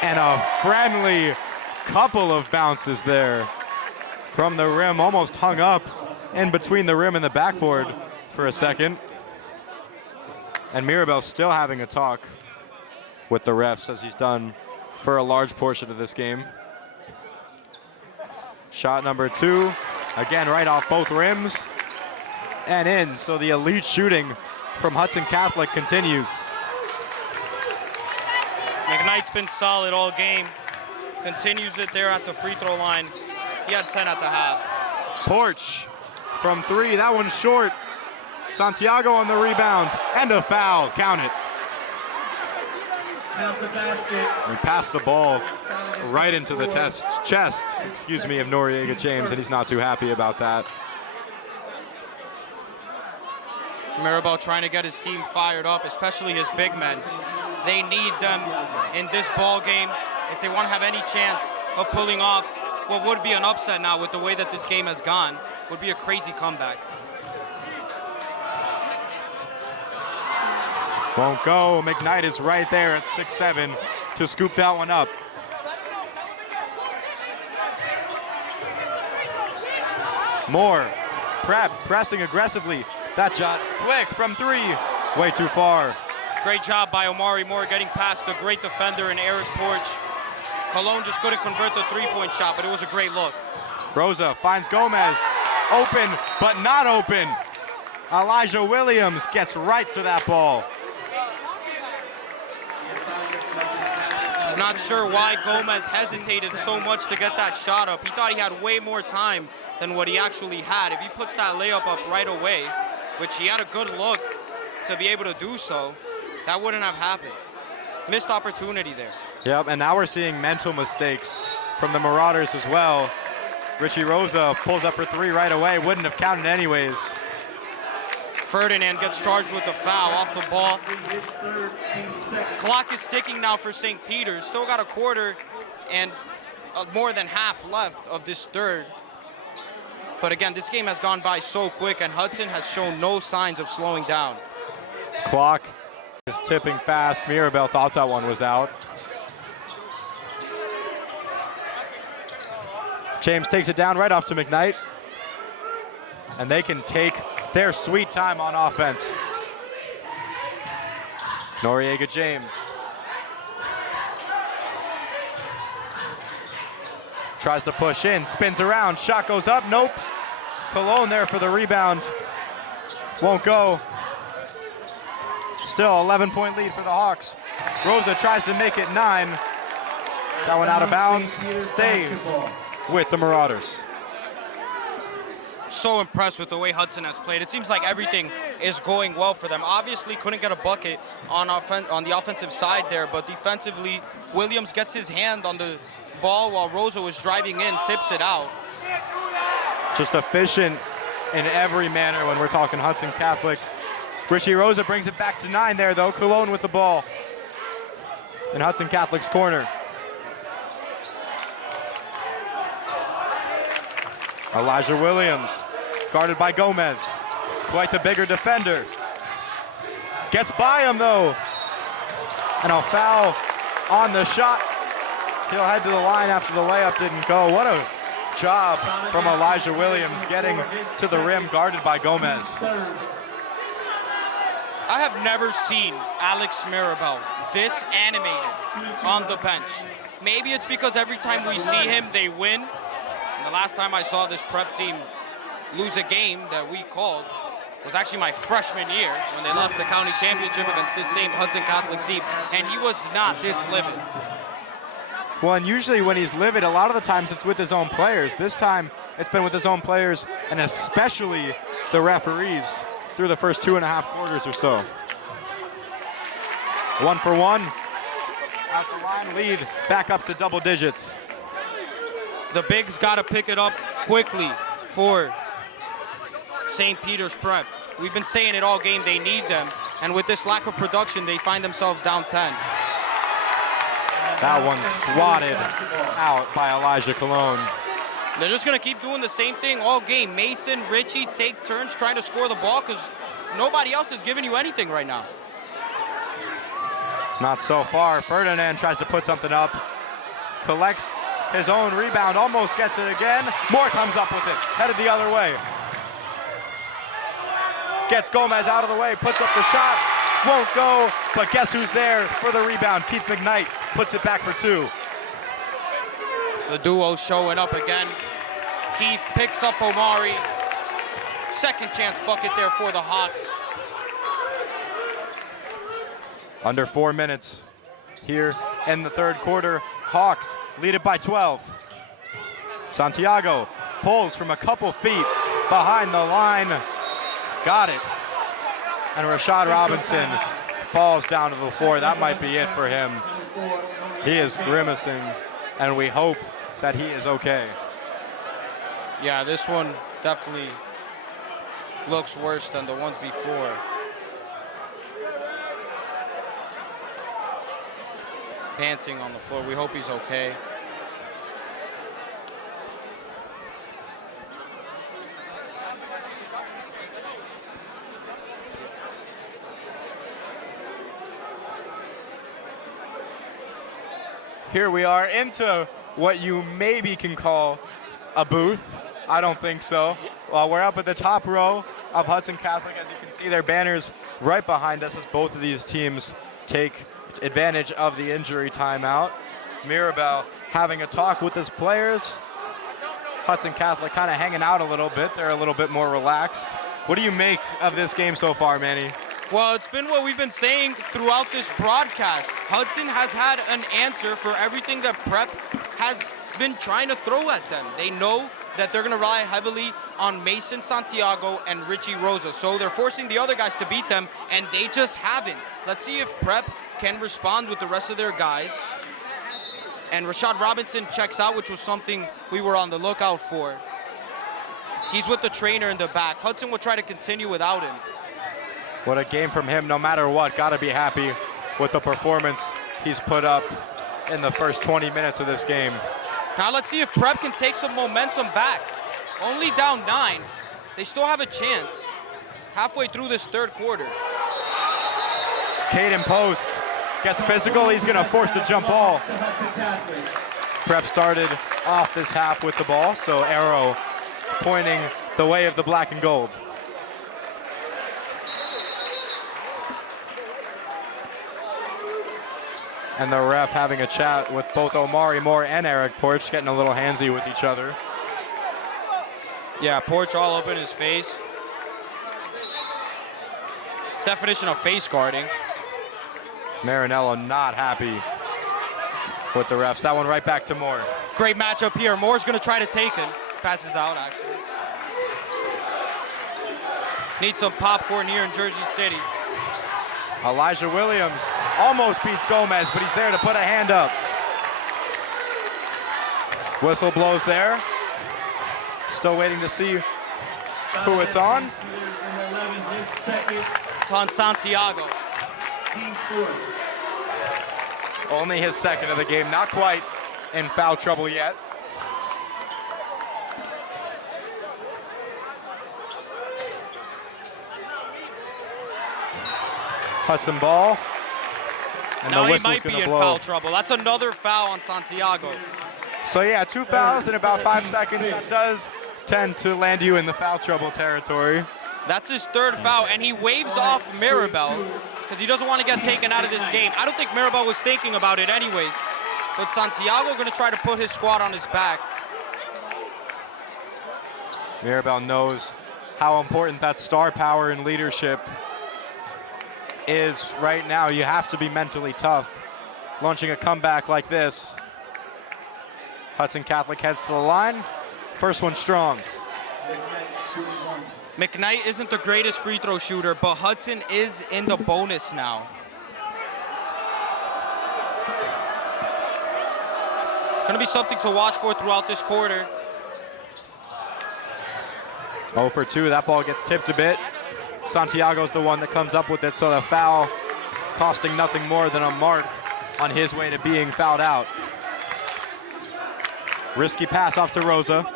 And a friendly couple of bounces there from the rim, almost hung up in between the rim and the backboard for a second. And Mirabel still having a talk with the refs, as he's done for a large portion of this game. Shot number two, again right off both rims and in. So the elite shooting from Hudson Catholic continues. McKnight's been solid all game. Continues it there at the free throw line. He had 10 at the half. Porch from three, that one's short. Santiago on the rebound, and a foul, count it. He passed the ball right into the chest, of Noriega James, and he's not too happy about that. Mirabel trying to get his team fired up, especially his big men. They need them in this ball game if they want to have any chance of pulling off what would be an upset now with the way that this game has gone. Would be a crazy comeback. Won't go. McKnight is right there at 6'7" to scoop that one up. Moore, Prep pressing aggressively. That shot quick from three, way too far. Great job by Omari Moore getting past the great defender in Eric Porch. Cologne just couldn't convert the three-point shot, but it was a great look. Rosa finds Gomez. Open, but not open. Elijah Williams gets right to that ball. Not sure why Gomez hesitated so much to get that shot up. He thought he had way more time than what he actually had. If he puts that layup up right away, which he had a good look to be able to do so, that wouldn't have happened. Missed opportunity there. Yep, and now we're seeing mental mistakes from the Marauders as well. Richie Rosa pulls up for three right away. Wouldn't have counted anyways. Ferdinand gets charged with the foul off the ball. Clock is ticking now for St. Peter's. Still got a quarter and more than half left of this third. But again, this game has gone by so quick, and Hudson has shown no signs of slowing down. Clock is tipping fast. Mirabel thought that one was out. James takes it down right off to McKnight. And they can take their sweet time on offense. Noriega James. Tries to push in, spins around, shot goes up, nope. Cologne there for the rebound. Won't go. Still 11-point lead for the Hawks. Rosa tries to make it 9. That one out of bounds, stays with the Marauders. So impressed with the way Hudson has played. It seems like everything is going well for them. Obviously couldn't get a bucket on the offensive side there, but defensively, Williams gets his hand on the ball while Rosa was driving in, tips it out. Just efficient in every manner when we're talking Hudson Catholic. Richie Rosa brings it back to 9 there though. Cologne with the ball in Hudson Catholic's corner. Elijah Williams, guarded by Gomez. Quite the bigger defender. Gets by him though. And a foul on the shot. He'll head to the line after the layup didn't go. What a job from Elijah Williams getting to the rim, guarded by Gomez. I have never seen Alex Mirabel this animated on the bench. Maybe it's because every time we see him, they win. And the last time I saw this prep team lose a game that we called was actually my freshman year when they lost the county championship against this same Hudson Catholic team, and he was not this livid. Well, and usually when he's livid, a lot of the times it's with his own players. This time, it's been with his own players, and especially the referees through the first 2.5 quarters or so. 1 for 1. Out the line, lead back up to double digits. The bigs got to pick it up quickly for St. Peter's Prep. We've been saying it all game, they need them. And with this lack of production, they find themselves down 10. That one swatted out by Elijah Cologne. They're just going to keep doing the same thing all game. Mason, Richie take turns trying to score the ball because nobody else is giving you anything right now. Not so far. Ferdinand tries to put something up. Collects his own rebound, almost gets it again. Moore comes up with it, headed the other way. Gets Gomez out of the way, puts up the shot. Won't go, but guess who's there for the rebound? Keith McKnight puts it back for 2. The duo showing up again. Keith picks up Omari. Second chance bucket there for the Hawks. Under 4 minutes here in the third quarter. Hawks lead it by 12. Santiago pulls from a couple feet behind the line. Got it. And Rashad Robinson falls down to the floor. That might be it for him. He is grimacing, and we hope that he is okay. Yeah, this one definitely looks worse than the ones before. Panting on the floor. We hope he's okay. Here we are into what you maybe can call a booth. I don't think so. Well, we're up at the top row of Hudson Catholic. As you can see, their banners right behind us as both of these teams take advantage of the injury timeout. Mirabel having a talk with his players. Hudson Catholic kind of hanging out a little bit. They're a little bit more relaxed. What do you make of this game so far, Manny? Well, it's been what we've been saying throughout this broadcast. Hudson has had an answer for everything that Prep has been trying to throw at them. They know that they're going to rely heavily on Mason Santiago and Richie Rosa. So they're forcing the other guys to beat them, and they just haven't. Let's see if Prep can respond with the rest of their guys. And Rashad Robinson checks out, which was something we were on the lookout for. He's with the trainer in the back. Hudson will try to continue without him. What a game from him, no matter what. Got to be happy with the performance he's put up in the first 20 minutes of this game. Now let's see if Prep can take some momentum back. Only down 9. They still have a chance halfway through this third quarter. Caden Post gets physical. He's going to force the jump ball. Prep started off this half with the ball, so arrow pointing the way of the black and gold. And the ref having a chat with both Omari Moore and Eric Porch, getting a little handsy with each other. Yeah, Porch all up in his face. Definition of face guarding. Marinello not happy with the refs. That one right back to Moore. Great matchup here. Moore's going to try to take him. Passes out, actually. Need some popcorn here in Jersey City. Elijah Williams almost beats Gomez, but he's there to put a hand up. Whistle blows there. Still waiting to see who it's on. It's on Santiago. Team score. Only his second of the game, not quite in foul trouble yet. Hudson ball. And now the he might be in foul trouble. That's another foul on Santiago. So yeah, 2 fouls in about 5 seconds. It does tend to land you in the foul trouble territory. That's his third foul, and he waves off Mirabel because he doesn't want to get taken out of this game. I don't think Mirabel was thinking about it anyways. But Santiago going to try to put his squad on his back. Mirabel knows how important that star power and leadership is right now. You have to be mentally tough. Launching a comeback like this. Hudson Catholic heads to the line. First one strong. McKnight isn't the greatest free throw shooter, but Hudson is in the bonus now. Going to be something to watch for throughout this quarter. 0 for 2, that ball gets tipped a bit. Santiago's the one that comes up with it, so the foul costing nothing more than a mark on his way to being fouled out. Risky pass off to Rosa.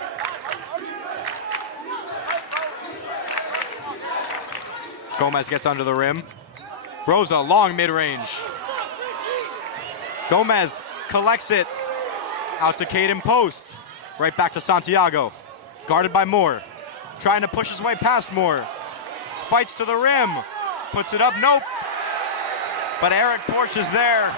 Gomez gets under the rim. Rosa, long mid-range. Gomez collects it out to Caden Post. Right back to Santiago. Guarded by Moore. Trying to push his way past Moore. Fights to the rim. Puts it up, nope. But Eric Porch is there.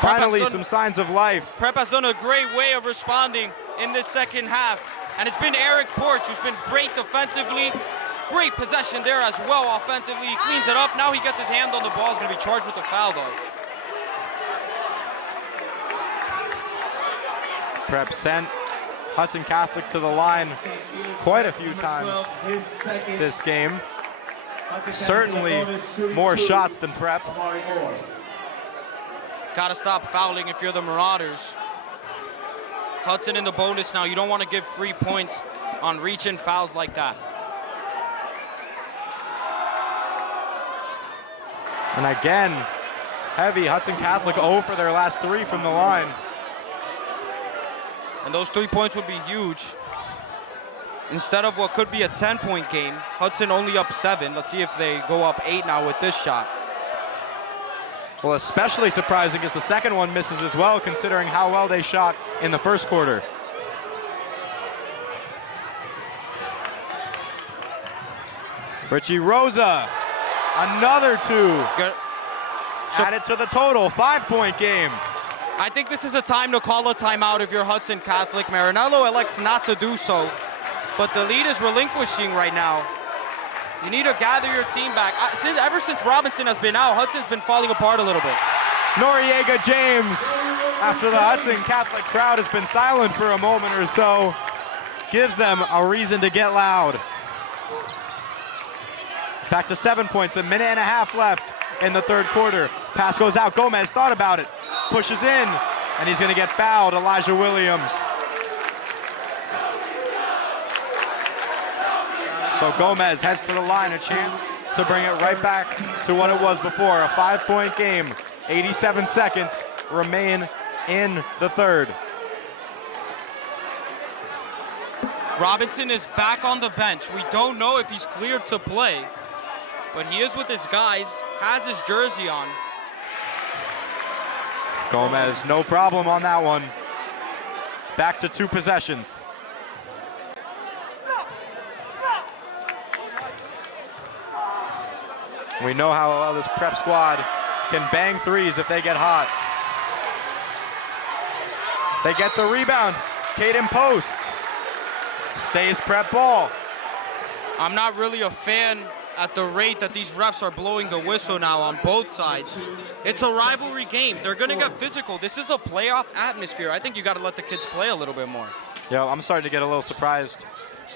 Finally, some signs of life. Prep has done a great way of responding in this second half. And it's been Eric Porch who's been great defensively. Great possession there as well offensively. He cleans it up. Now he gets his hand on the ball. He's going to be charged with a foul, though. Prep sent Hudson Catholic to the line quite a few times this game. Certainly more shots than Prep. Gotta stop fouling if you're the Marauders. Hudson in the bonus now. You don't want to give free points on reach-in fouls like that. And again, heavy Hudson Catholic 0 for their last 3 from the line. And those 3 points would be huge. Instead of what could be a 10-point game, Hudson only up 7. Let's see if they go up 8 now with this shot. Well, especially surprising is the second one misses as well, considering how well they shot in the first quarter. Richie Rosa, another 2. Good. So Added to the total, 5-point game. I think this is a time to call a timeout if you're Hudson Catholic. Marinello elects not to do so, but the lead is relinquishing right now. You need to gather your team back. Ever since Robinson has been out, Hudson's been falling apart a little bit. Noriega James, after the Hudson Catholic crowd has been silent for a moment or so, gives them a reason to get loud. Back to 7 points, a minute and a half left in the third quarter. Pass goes out, Gomez thought about it, pushes in, and he's gonna get fouled, Elijah Williams. So Gomez heads to the line, a chance to bring it right back to what it was before, a 5-point game. 87 seconds remain in the third. Robinson is back on the bench. We don't know if he's cleared to play, but he is with his guys, has his jersey on. Gomez, no problem on that one. Back to 2 possessions. We know how well this prep squad can bang threes if they get hot. They get the rebound. Caden Post stays prep ball. I'm not really a fan at the rate that these refs are blowing the whistle now on both sides. It's a rivalry game. They're gonna get physical. This is a playoff atmosphere. I think you gotta let the kids play a little bit more. Yo, I'm starting to get a little surprised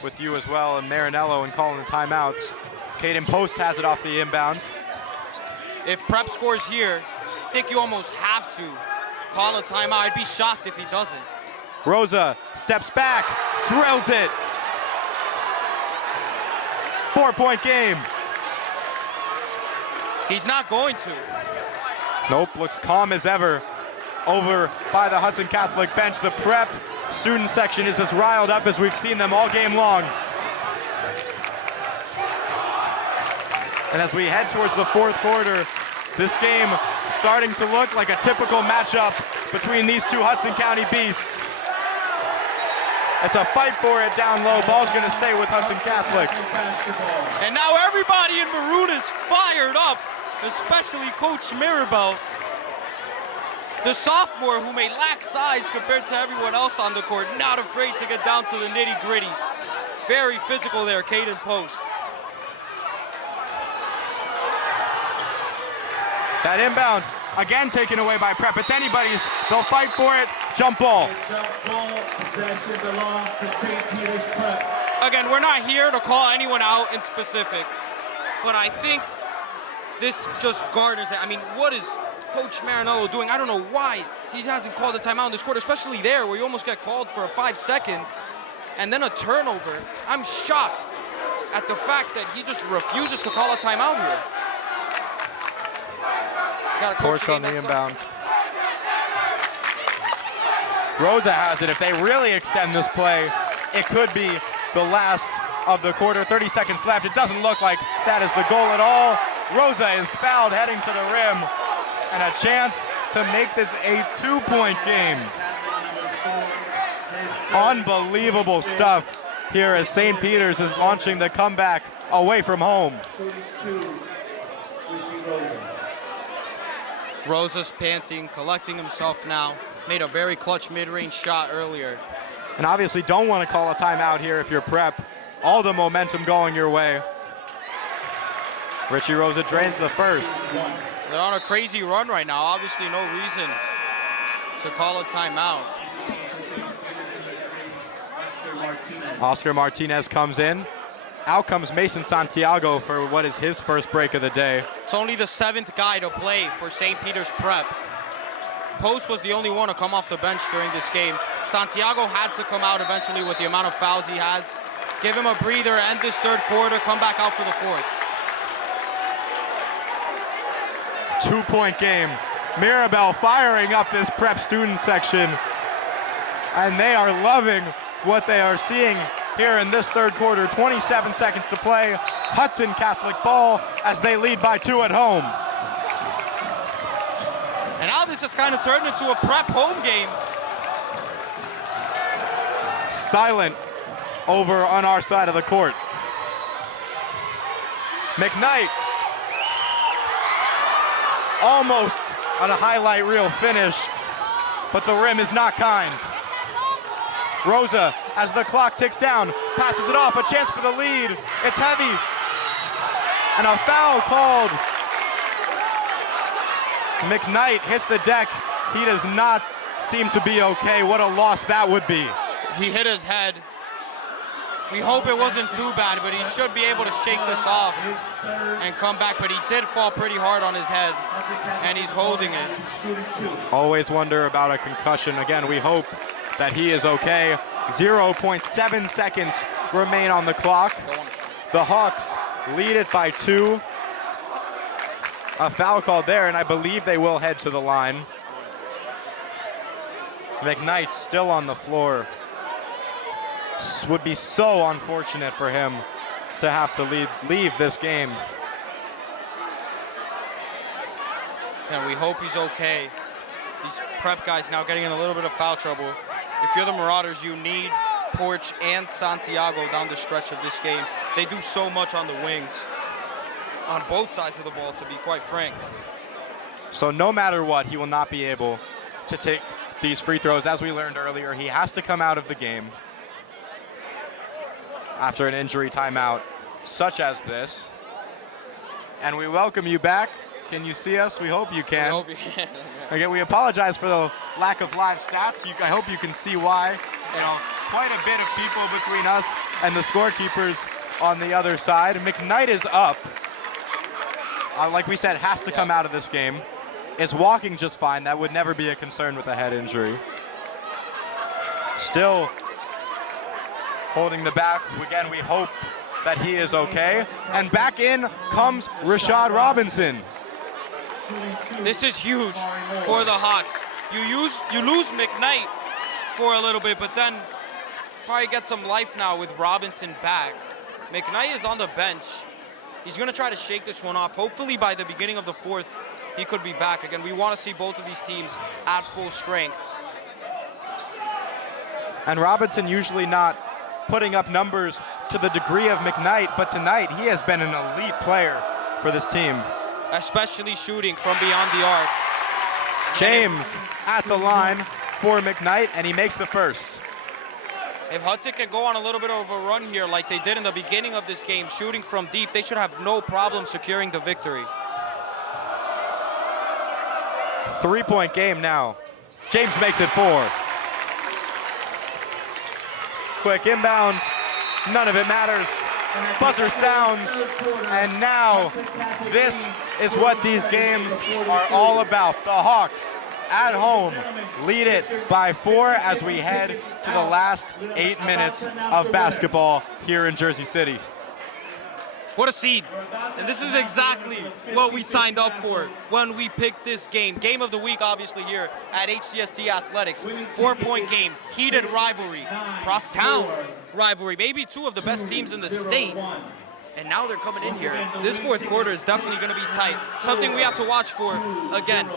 with you as well and Marinello and calling the timeouts. Caden Post has it off the inbound. If prep scores here, I think you almost have to call a timeout. I'd be shocked if he doesn't. Rosa steps back, drills it. 4-point game. He's not going to. Nope, looks calm as ever over by the Hudson Catholic bench. The prep student section is as riled up as we've seen them all game long. And as we head towards the fourth quarter, this game starting to look like a typical matchup between these two Hudson County beasts. It's a fight for it down low. Ball's gonna stay with Hudson Catholic. And now everybody in maroon is fired up, especially Coach Mirabel. The sophomore who may lack size compared to everyone else on the court, not afraid to get down to the nitty-gritty. Very physical there, Caden Post. That inbound, again taken away by prep. It's anybody's. They'll fight for it. Jump ball. Jump ball possession belongs to St. Peter's Prep. Again, we're not here to call anyone out in specific, but I think this just garners it. I mean, what is Coach Marinello doing? I don't know why he hasn't called a timeout in this quarter, especially there where you almost get called for a 5-second and then a turnover. I'm shocked at the fact that he just refuses to call a timeout here. Porch on the inbound. Rosa has it. If they really extend this play, it could be the last of the quarter. 30 seconds left. It doesn't look like that is the goal at all. Rosa is fouled heading to the rim, and a chance to make this a 2-point game. Unbelievable stuff here as St. Peter's is launching the comeback away from home. Rosa's panting, collecting himself now. Made a very clutch mid-range shot earlier. And obviously don't want to call a timeout here if you're prep. All the momentum going your way. Richie Rosa drains the first. They're on a crazy run right now. Obviously no reason to call a timeout. Oscar Martinez comes in. Out comes Mason Santiago for what is his first break of the day. It's only the 7th guy to play for St. Peter's Prep. Post was the only one to come off the bench during this game. Santiago had to come out eventually with the amount of fouls he has. Give him a breather, end this third quarter, come back out for the fourth. 2-point game. Mirabel firing up this prep student section. And they are loving what they are seeing here in this third quarter. 27 seconds to play. Hudson Catholic ball as they lead by 2 at home. And now this has kind of turned into a prep home game. Silent over on our side of the court. McKnight almost on a highlight reel finish, but the rim is not kind. Rosa, as the clock ticks down, passes it off, a chance for the lead. It's heavy, and a foul called. McKnight hits the deck. He does not seem to be okay. What a loss that would be. He hit his head. We hope it wasn't too bad, but he should be able to shake this off and come back. But he did fall pretty hard on his head, and he's holding it. Always wonder about a concussion. Again, we hope that he is okay. 0.7 seconds remain on the clock. The Hawks lead it by 2. A foul called there, and I believe they will head to the line. McKnight still on the floor. Would be so unfortunate for him to have to leave this game. And we hope he's okay. These prep guys now getting in a little bit of foul trouble. If you're the Marauders, you need Porch and Santiago down the stretch of this game. They do so much on the wings, on both sides of the ball, to be quite frank. So no matter what, he will not be able to take these free throws. As we learned earlier, he has to come out of the game after an injury timeout such as this. And we welcome you back. Can you see us? We hope you can. We hope you can. Again, we apologize for the lack of live stats. I hope you can see why. You know, quite a bit of people between us and the scorekeepers on the other side. McKnight is up. Like we said, has to come out of this game. Is walking just fine. That would never be a concern with a head injury. Still holding the back. Again, we hope that he is okay. And back in comes Rashad Robinson. This is huge for the Hawks. You lose McKnight for a little bit, but then probably get some life now with Robinson back. McKnight is on the bench. He's going to try to shake this one off. Hopefully by the beginning of the fourth, he could be back again. We want to see both of these teams at full strength. And Robinson usually not putting up numbers to the degree of McKnight, but tonight he has been an elite player for this team. Especially shooting from beyond the arc. James at the line for McKnight, and he makes the first. If Hudson can go on a little bit of a run here like they did in the beginning of this game, shooting from deep, they should have no problem securing the victory. 3-point game now. James makes it 4. Quick inbound, none of it matters. Buzzer sounds, and now this is what these games are all about. The Hawks at home lead it by 4 as we head to the last 8 minutes of basketball here in Jersey City. What a seed. And this is exactly what we signed up for when we picked this game. Game of the week, obviously, here at HCST Athletics. 4-point game, heated rivalry, cross-town rivalry, maybe 2 of the best teams in the state. And now they're coming in here. This fourth quarter is definitely going to be tight. Something we have to watch for, again,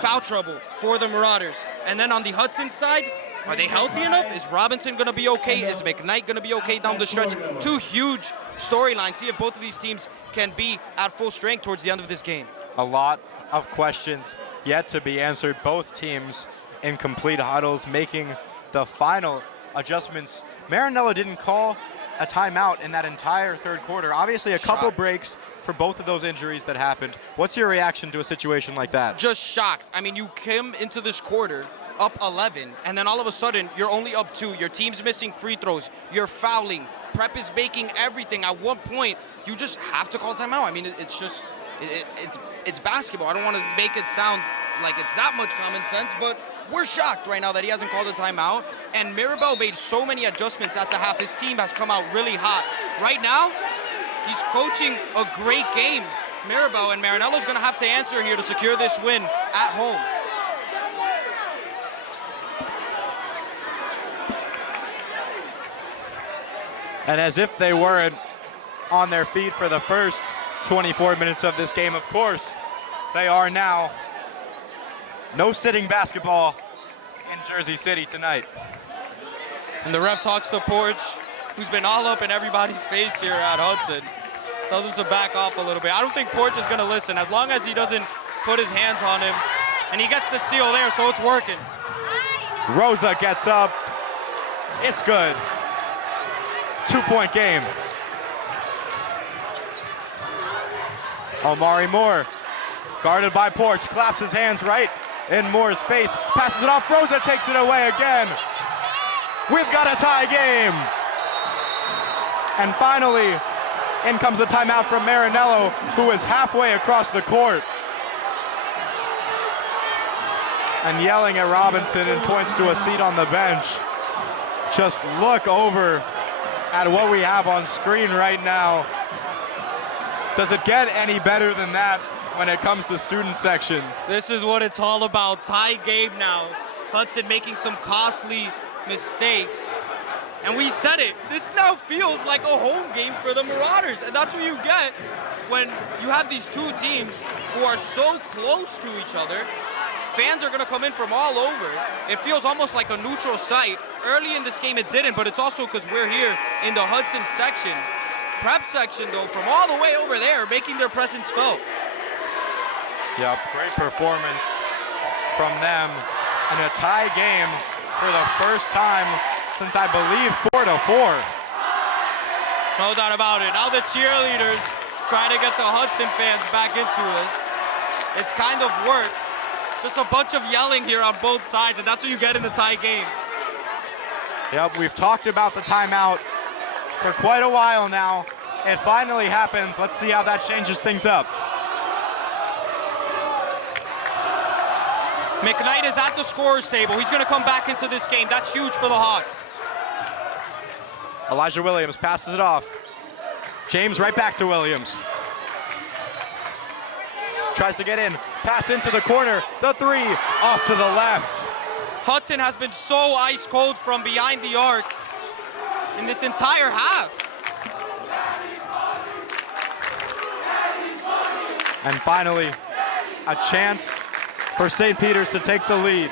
foul trouble for the Marauders. And then on the Hudson side, are they healthy enough? Is Robinson going to be okay? Is McKnight going to be okay down the stretch? 2 huge storylines. See if both of these teams can be at full strength towards the end of this game. A lot of questions yet to be answered. Both teams in complete huddles, making the final adjustments. Marinello didn't call a timeout in that entire third quarter. Obviously, a couple breaks for both of those injuries that happened. What's your reaction to a situation like that? Just shocked. I mean, you came into this quarter up 11, and then all of a sudden, you're only up 2. Your team's missing free throws. You're fouling. Prep is making everything. At one point, you just have to call timeout. I mean, it's just, it's basketball. I don't want to make it sound like it's that much common sense, but we're shocked right now that he hasn't called a timeout. And Mirabel made so many adjustments at the half. His team has come out really hot. Right now, he's coaching a great game, Mirabel, and Marinello's going to have to answer here to secure this win at home. And as if they weren't on their feet for the first 24 minutes of this game, of course, they are now. No sitting basketball in Jersey City tonight. And the ref talks to Porch, who's been all up in everybody's face here at Hudson. Tells him to back off a little bit. I don't think Porch is going to listen as long as he doesn't put his hands on him. And he gets the steal there, so it's working. Rosa gets up. It's good. 2-point game. Omari Moore, guarded by Porch, claps his hands right in Moore's face, passes it off. Rosa takes it away again. We've got a tie game. And finally, in comes a timeout from Marinello, who is halfway across the court. And yelling at Robinson and points to a seat on the bench. Just look over at what we have on screen right now. Does it get any better than that when it comes to student sections? This is what it's all about. Tie game now. Hudson making some costly mistakes. And we said it. This now feels like a home game for the Marauders. And that's what you get when you have these two teams who are so close to each other. Fans are going to come in from all over. It feels almost like a neutral site. Early in this game it didn't, but it's also because we're here in the Hudson section. Prep section, though, from all the way over there, making their presence felt. Yep, great performance from them in a tie game for the first time since, I believe, 4-4. No doubt about it. Now the cheerleaders trying to get the Hudson fans back into this. It's kind of worked. Just a bunch of yelling here on both sides, and that's what you get in a tie game. Yep, we've talked about the timeout for quite a while now. It finally happens. Let's see how that changes things up. McKnight is at the scorer's table. He's going to come back into this game. That's huge for the Hawks. Elijah Williams passes it off. James right back to Williams. Tries to get in. Pass into the corner. The three off to the left. Hudson has been so ice cold from behind the arc in this entire half. And finally, a chance for St. Peter's to take the lead.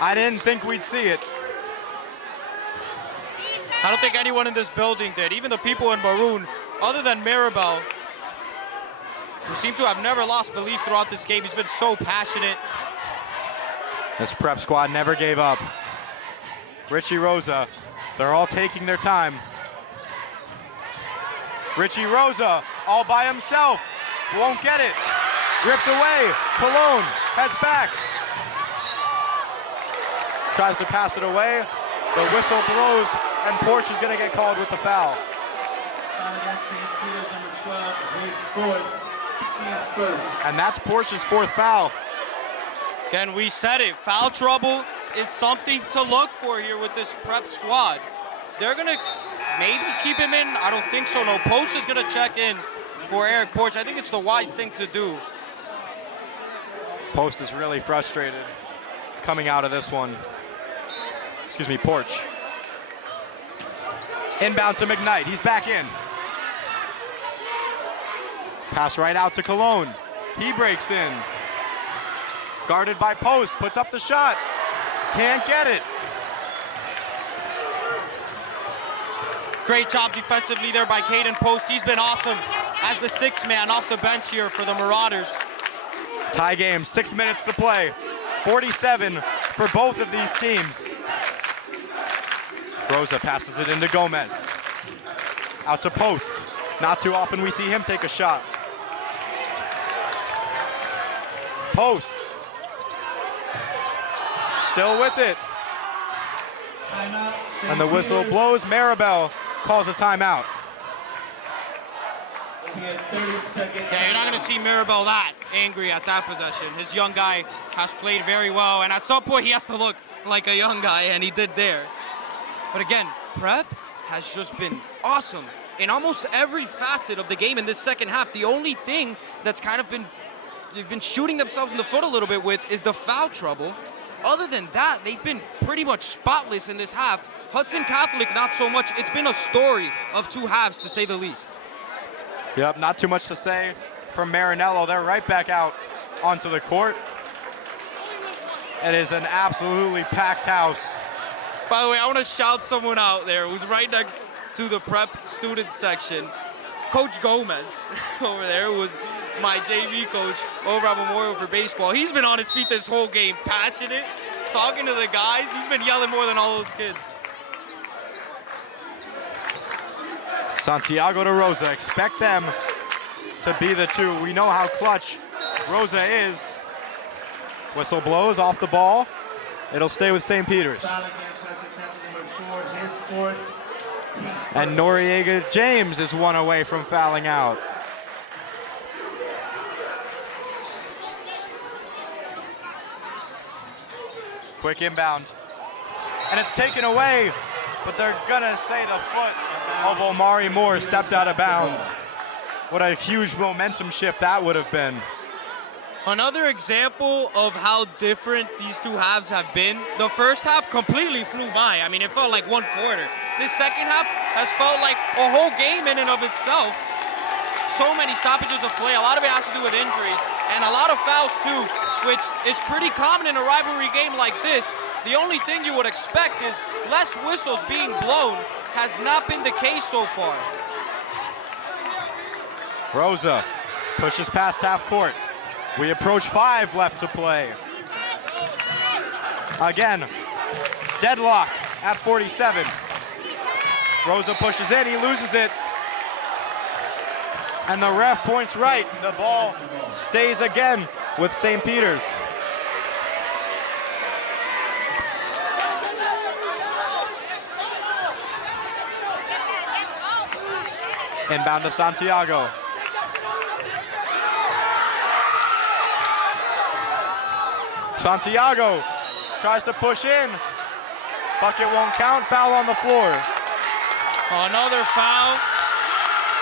I didn't think we'd see it. I don't think anyone in this building did, even the people in maroon, other than Maribel, who seem to have never lost belief throughout this game. He's been so passionate. This prep squad never gave up. Richie Rosa, they're all taking their time. Richie Rosa, all by himself, won't get it. Ripped away, Cologne has back. Tries to pass it away. The whistle blows, and Porch is gonna get called with the foul. That's St. Peter's number 12, his fourth, team's first. And that's Porch's fourth foul. Again, we said it. Foul trouble is something to look for here with this prep squad. They're going to maybe keep him in. I don't think so. No, Post is going to check in for Eric Porch. I think it's the wise thing to do. Post is really frustrated coming out of this one. Excuse me, Porch. Inbound to McKnight. He's back in. Pass right out to Cologne. He breaks in. Guarded by Post, puts up the shot. Can't get it. Great job defensively there by Caden Post. He's been awesome as the sixth man off the bench here for the Marauders. Tie game, 6 minutes to play. 47 for both of these teams. Rosa passes it into Gomez. Out to Post. Not too often we see him take a shot. Post. Still with it. Timeout, St. And the whistle Peter's. blows. Maribel calls a timeout. Looking at 30 seconds. Yeah, you're not going to see Maribel that angry at that possession. His young guy has played very well, and at some point he has to look like a young guy, and he did there. But again, prep has just been awesome in almost every facet of the game in this second half. The only thing that's kind of they've been shooting themselves in the foot a little bit with is the foul trouble. Other than that, they've been pretty much spotless in this half. Hudson Catholic, not so much. It's been a story of two halves, to say the least. Yep, not too much to say from Marinello. They're right back out onto the court. It is an absolutely packed house. By the way, I want to shout someone out there who's right next to the prep student section. Coach Gomez over there was my JV coach over at Memorial for baseball. He's been on his feet this whole game, passionate, talking to the guys. He's been yelling more than all those kids. Santiago to Rosa. Expect them to be the two. We know how clutch Rosa is. Whistle blows off the ball. It'll stay with St. Peter's. Foul against Hudson Catholic, number 4, his fourth. And Noriega James is one away from fouling out. Quick inbound. And it's taken away, but they're gonna say the foot of Omari Moore stepped out of bounds. What a huge momentum shift that would have been. Another example of how different these two halves have been. The first half completely flew by. I mean, it felt like one quarter. This second half has felt like a whole game in and of itself. So many stoppages of play. A lot of it has to do with injuries and a lot of fouls too, which is pretty common in a rivalry game like this. The only thing you would expect is less whistles being blown. Has not been the case so far. Rosa pushes past half court. We approach 5 left to play. Again, deadlock at 47. Rosa pushes in, he loses it. And the ref points right. The ball stays again with St. Peter's. Inbound to Santiago. Santiago tries to push in. Bucket won't count, foul on the floor. Another foul.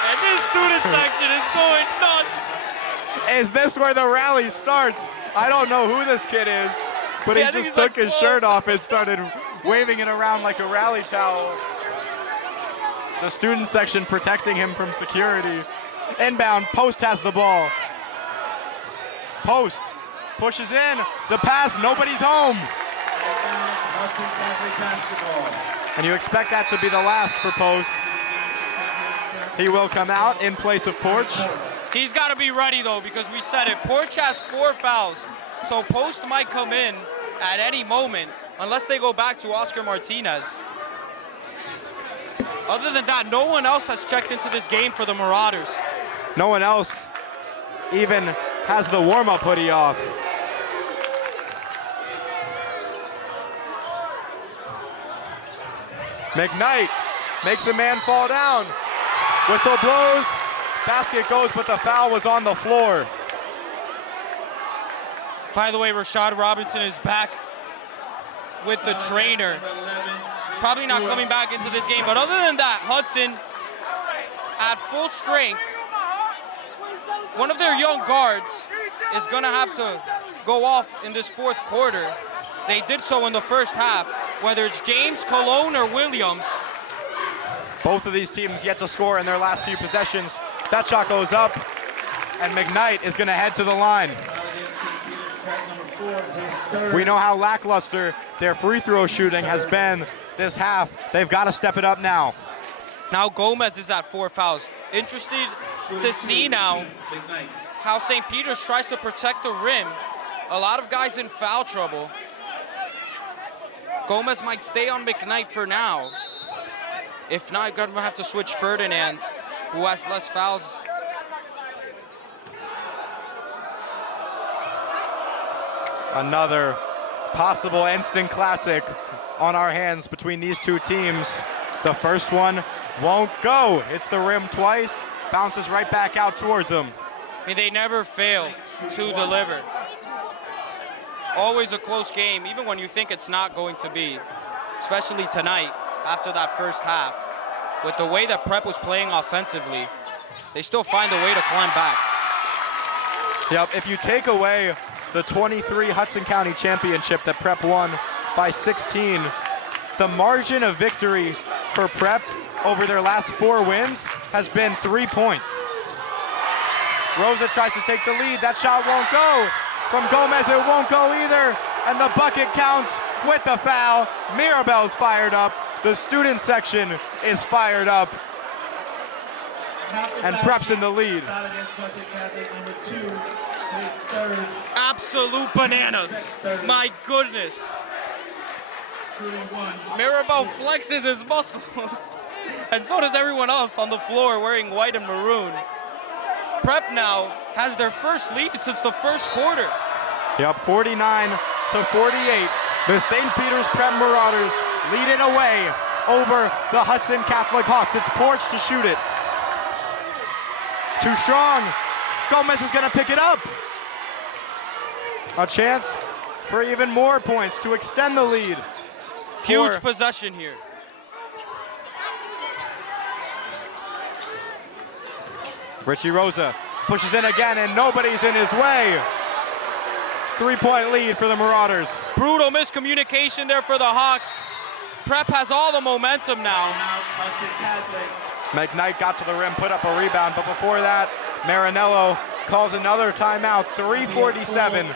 And this student section is going nuts. Is this where the rally starts? I don't know who this kid is, but Yeah, I he think just he's took like his 12. shirt off and started waving it around like a rally towel. The student section protecting him from security. Inbound, Post has the ball. Post pushes in, the pass, nobody's home. Hudson Catholic basketball. And you expect that to be the last for Post. He will come out in place of Porch. He's got to be ready though, because we said it. Porch has 4 fouls, so Post might come in at any moment unless they go back to Oscar Martinez. Other than that, no one else has checked into this game for the Marauders. No one else even has the warm-up hoodie off. McKnight makes a man fall down. Whistle blows, basket goes, but the foul was on the floor. By the way, Rashad Robinson is back with the trainer. Probably not coming back into this game, but other than that, Hudson at full strength. One of their young guards is gonna have to go off in this 4th quarter. They did so in the first half, whether it's James, Colon, or Williams. Both of these teams yet to score in their last few possessions. That shot goes up, and McKnight is gonna head to the line. We know how lackluster their free throw shooting has been this half. They've got to step it up now. Now Gomez is at 4 fouls. Interested to see now how St. Peter's tries to protect the rim. A lot of guys in foul trouble. Gomez might stay on McKnight for now. If not, gonna have to switch Ferdinand, who has less fouls. Another possible instant classic on our hands between these two teams. The first one won't go. Hits the rim twice, bounces right back out towards them. I mean, they never fail to deliver. Always a close game, even when you think it's not going to be. Especially tonight, after that first half. With the way that Prep was playing offensively, they still find a way to climb back. Yep, if you take away the 23 Hudson County Championship that Prep won by 16, the margin of victory for Prep over their last 4 wins has been 3 points. Rosa tries to take the lead. That shot won't go. From Gomez, it won't go either. And the bucket counts with the foul. Mirabel's fired up. The student section is fired up. and Prep's in the lead. Foul against Hudson Catholic, number 2, his third. Absolute bananas. My goodness. Shooting 1. Mirabel flexes his muscles, and so does everyone else on the floor wearing white and maroon. Prep now has their first lead since the first quarter. Yep, 49-48. The St. Peter's Prep Marauders lead it away over the Hudson Catholic Hawks. It's Porch to shoot it. Too strong. Gomez is gonna pick it up. A chance for even more points to extend the lead. Huge for possession here. Richie Rosa pushes in again, and nobody's in his way. 3-point lead for the Marauders. Brutal miscommunication there for the Hawks. Prep has all the momentum now. Hudson Catholic. McKnight got to the rim, put up a rebound, but before that, Marinello calls another timeout. 3:47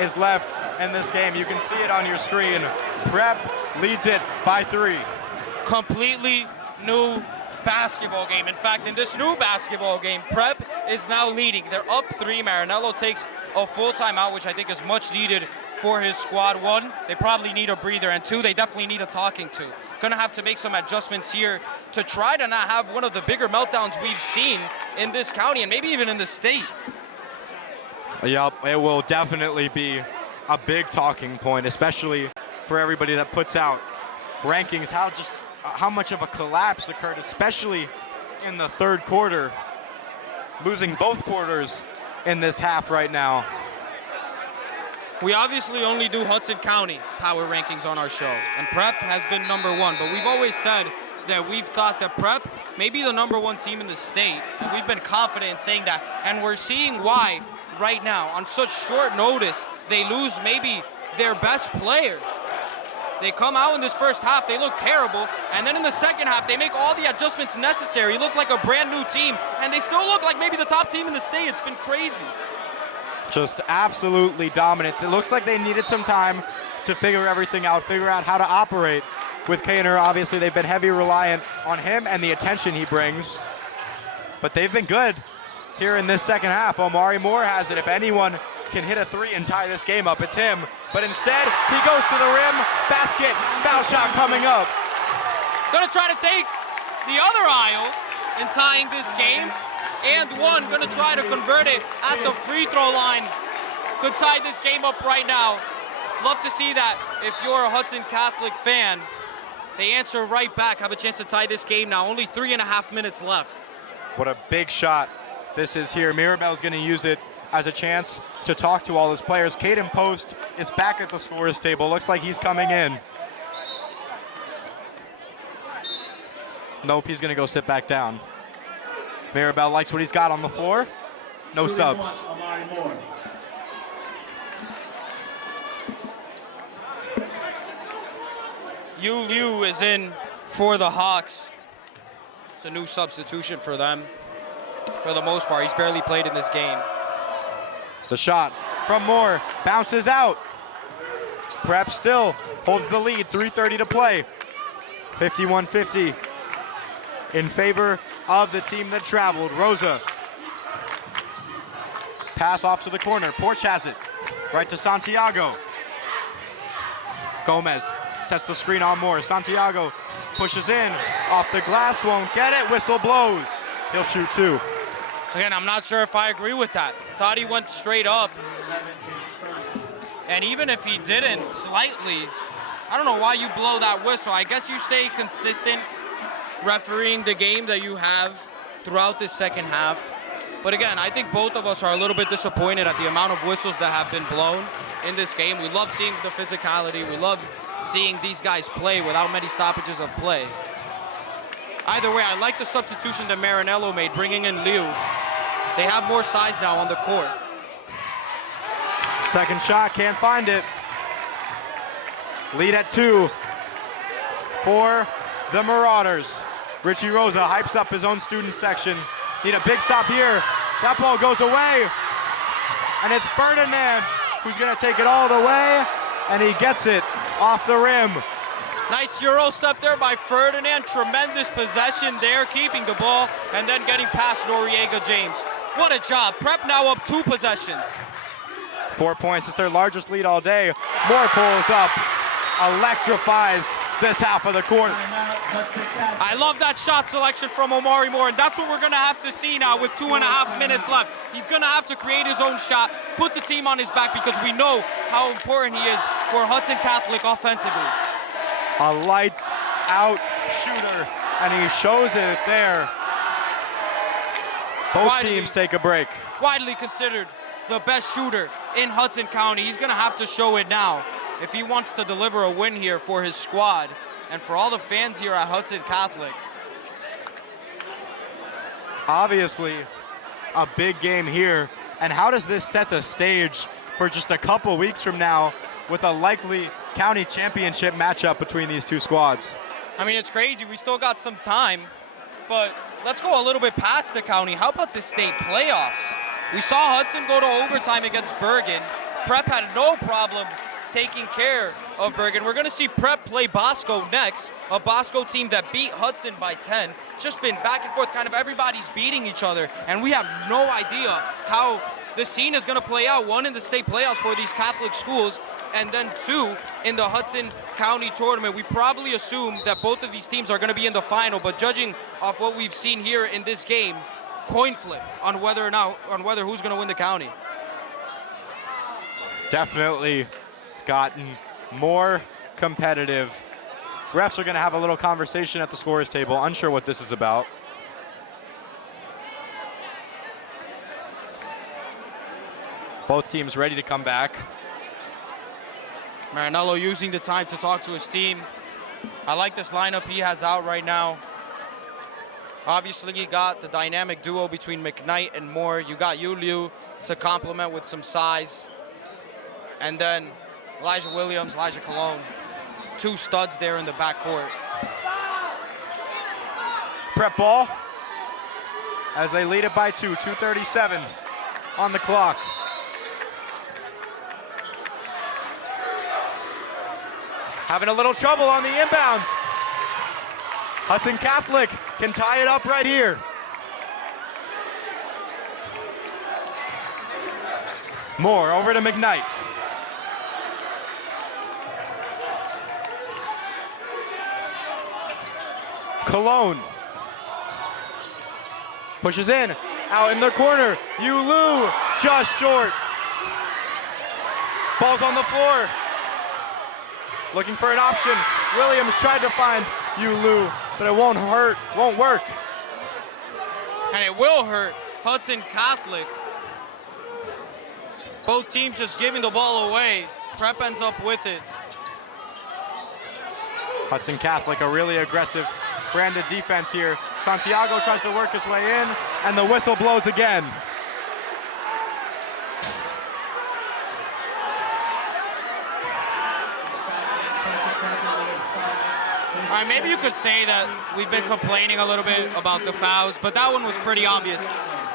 is left in this game. You can see it on your screen. Prep leads it by 3. Completely new basketball game. In fact, in this new basketball game, Prep is now leading. They're up 3. Marinello takes a full timeout, which I think is much needed for his squad. 1, they probably need a breather, and 2, they definitely need a talking to. Gonna have to make some adjustments here to try to not have one of the bigger meltdowns we've seen in this county and maybe even in the state. Yep, it will definitely be a big talking point, especially for everybody that puts out rankings, how much of a collapse occurred, especially in the third quarter, losing both quarters in this half right now. We obviously only do Hudson County power rankings on our show, and Prep has been number 1, but we've always said that we've thought that Prep may be the number 1 team in the state, and we've been confident in saying that, and we're seeing why right now. On such short notice, they lose maybe their best player. They come out in this first half, they look terrible, and then in the second half, they make all the adjustments necessary, look like a brand new team, and they still look like maybe the top team in the state. It's been crazy. Just absolutely dominant. It looks like they needed some time to figure everything out, figure out how to operate with Kaner. Obviously, they've been heavy reliant on him and the attention he brings, but they've been good here in this second half. Omari Moore has it. If anyone can hit a 3 and tie this game up, it's him. But instead, he goes to the rim, basket, foul shot coming up. Gonna try to take the other aisle in tying this game, and 1 gonna try to convert it at the free throw line. Could tie this game up right now. Love to see that. If you're a Hudson Catholic fan, they answer right back, have a chance to tie this game now. Only 3.5 minutes left. What a big shot this is here. Mirabel's gonna use it as a chance to talk to all his players. Caden Post is back at the scorer's table. Looks like he's coming in. Nope, he's gonna go sit back down. Mirabel likes what he's got on the floor. No Shooting subs. 1, Omari Moore. Yu Liu is in for the Hawks. It's a new substitution for them. For the most part, he's barely played in this game. The shot from Moore bounces out. Prep still holds the lead, 3:30 to play. 51-50 in favor of the team that traveled. Rosa. Pass off to the corner. Porch has it. Right to Santiago. Gomez sets the screen on Moore. Santiago pushes in. Off the glass, won't get it. Whistle blows. He'll shoot 2. Again, I'm not sure if I agree with that. Thought he went straight up. 11, his first. And even if he didn't slightly, I don't know why you blow that whistle. I guess you stay consistent refereeing the game that you have throughout this second half. But again, I think both of us are a little bit disappointed at the amount of whistles that have been blown in this game. We love seeing the physicality. We love seeing these guys play without many stoppages of play. Either way, I like the substitution that Marinello made, bringing in Liu. They have more size now on the court. Second shot, can't find it. Lead at 2 for the Marauders. Richie Rosa hypes up his own student section. Need a big stop here. That ball goes away. And it's Ferdinand who's gonna take it all the way, and he gets it off the rim. Nice Euro step there by Ferdinand. Tremendous possession there, keeping the ball and then getting past Noriega James. What a job. Prep now up 2 possessions. 4 points. It's their largest lead all day. Moore pulls up, electrifies this half of the court. I love that shot selection from Omari Moore, and that's what we're going to have to see now with 2.5 minutes left. He's going to have to create his own shot, put the team on his back, because we know how important he is for Hudson Catholic offensively. A lights out shooter, and he shows it there. Both teams take a break. Widely considered the best shooter in Hudson County. He's going to have to show it now if he wants to deliver a win here for his squad and for all the fans here at Hudson Catholic. Obviously, a big game here. And how does this set the stage for just a couple weeks from now with a likely county championship matchup between these two squads? I mean, it's crazy. We still got some time, but let's go a little bit past the county. How about the state playoffs? We saw Hudson go to overtime against Bergen. Prep had no problem taking care of Bergen. We're going to see Prep play Bosco next, a Bosco team that beat Hudson by 10. Just been back and forth, kind of everybody's beating each other, and we have no idea how the scene is going to play out. 1, in the state playoffs for these Catholic schools, and then 2, in the Hudson County tournament. We probably assume that both of these teams are going to be in the final, but judging off what we've seen here in this game, coin flip on whether who's going to win the county. Definitely gotten more competitive. Refs are going to have a little conversation at the scorers table, unsure what this is about. Both teams ready to come back. Marinello using the time to talk to his team. I like this lineup he has out right now. Obviously, you got the dynamic duo between McKnight and Moore. You got Yuliu to complement with some size. And then Elijah Williams, Elijah Colon. 2 studs there in the backcourt. Prep ball as they lead it by 2, 2:37 on the clock. Having a little trouble on the inbound. Hudson Catholic can tie it up right here. Moore over to McKnight. Cologne pushes in, out in the corner. Yulu just short. Ball's on the floor. Looking for an option. Williams tried to find Yulu, but it won't work. And it will hurt Hudson Catholic. Both teams just giving the ball away. Prep ends up with it. Hudson Catholic, a really aggressive branded defense here. Santiago tries to work his way in, and the whistle blows again. All right, maybe you could say that we've been complaining a little bit about the fouls, but that one was pretty obvious.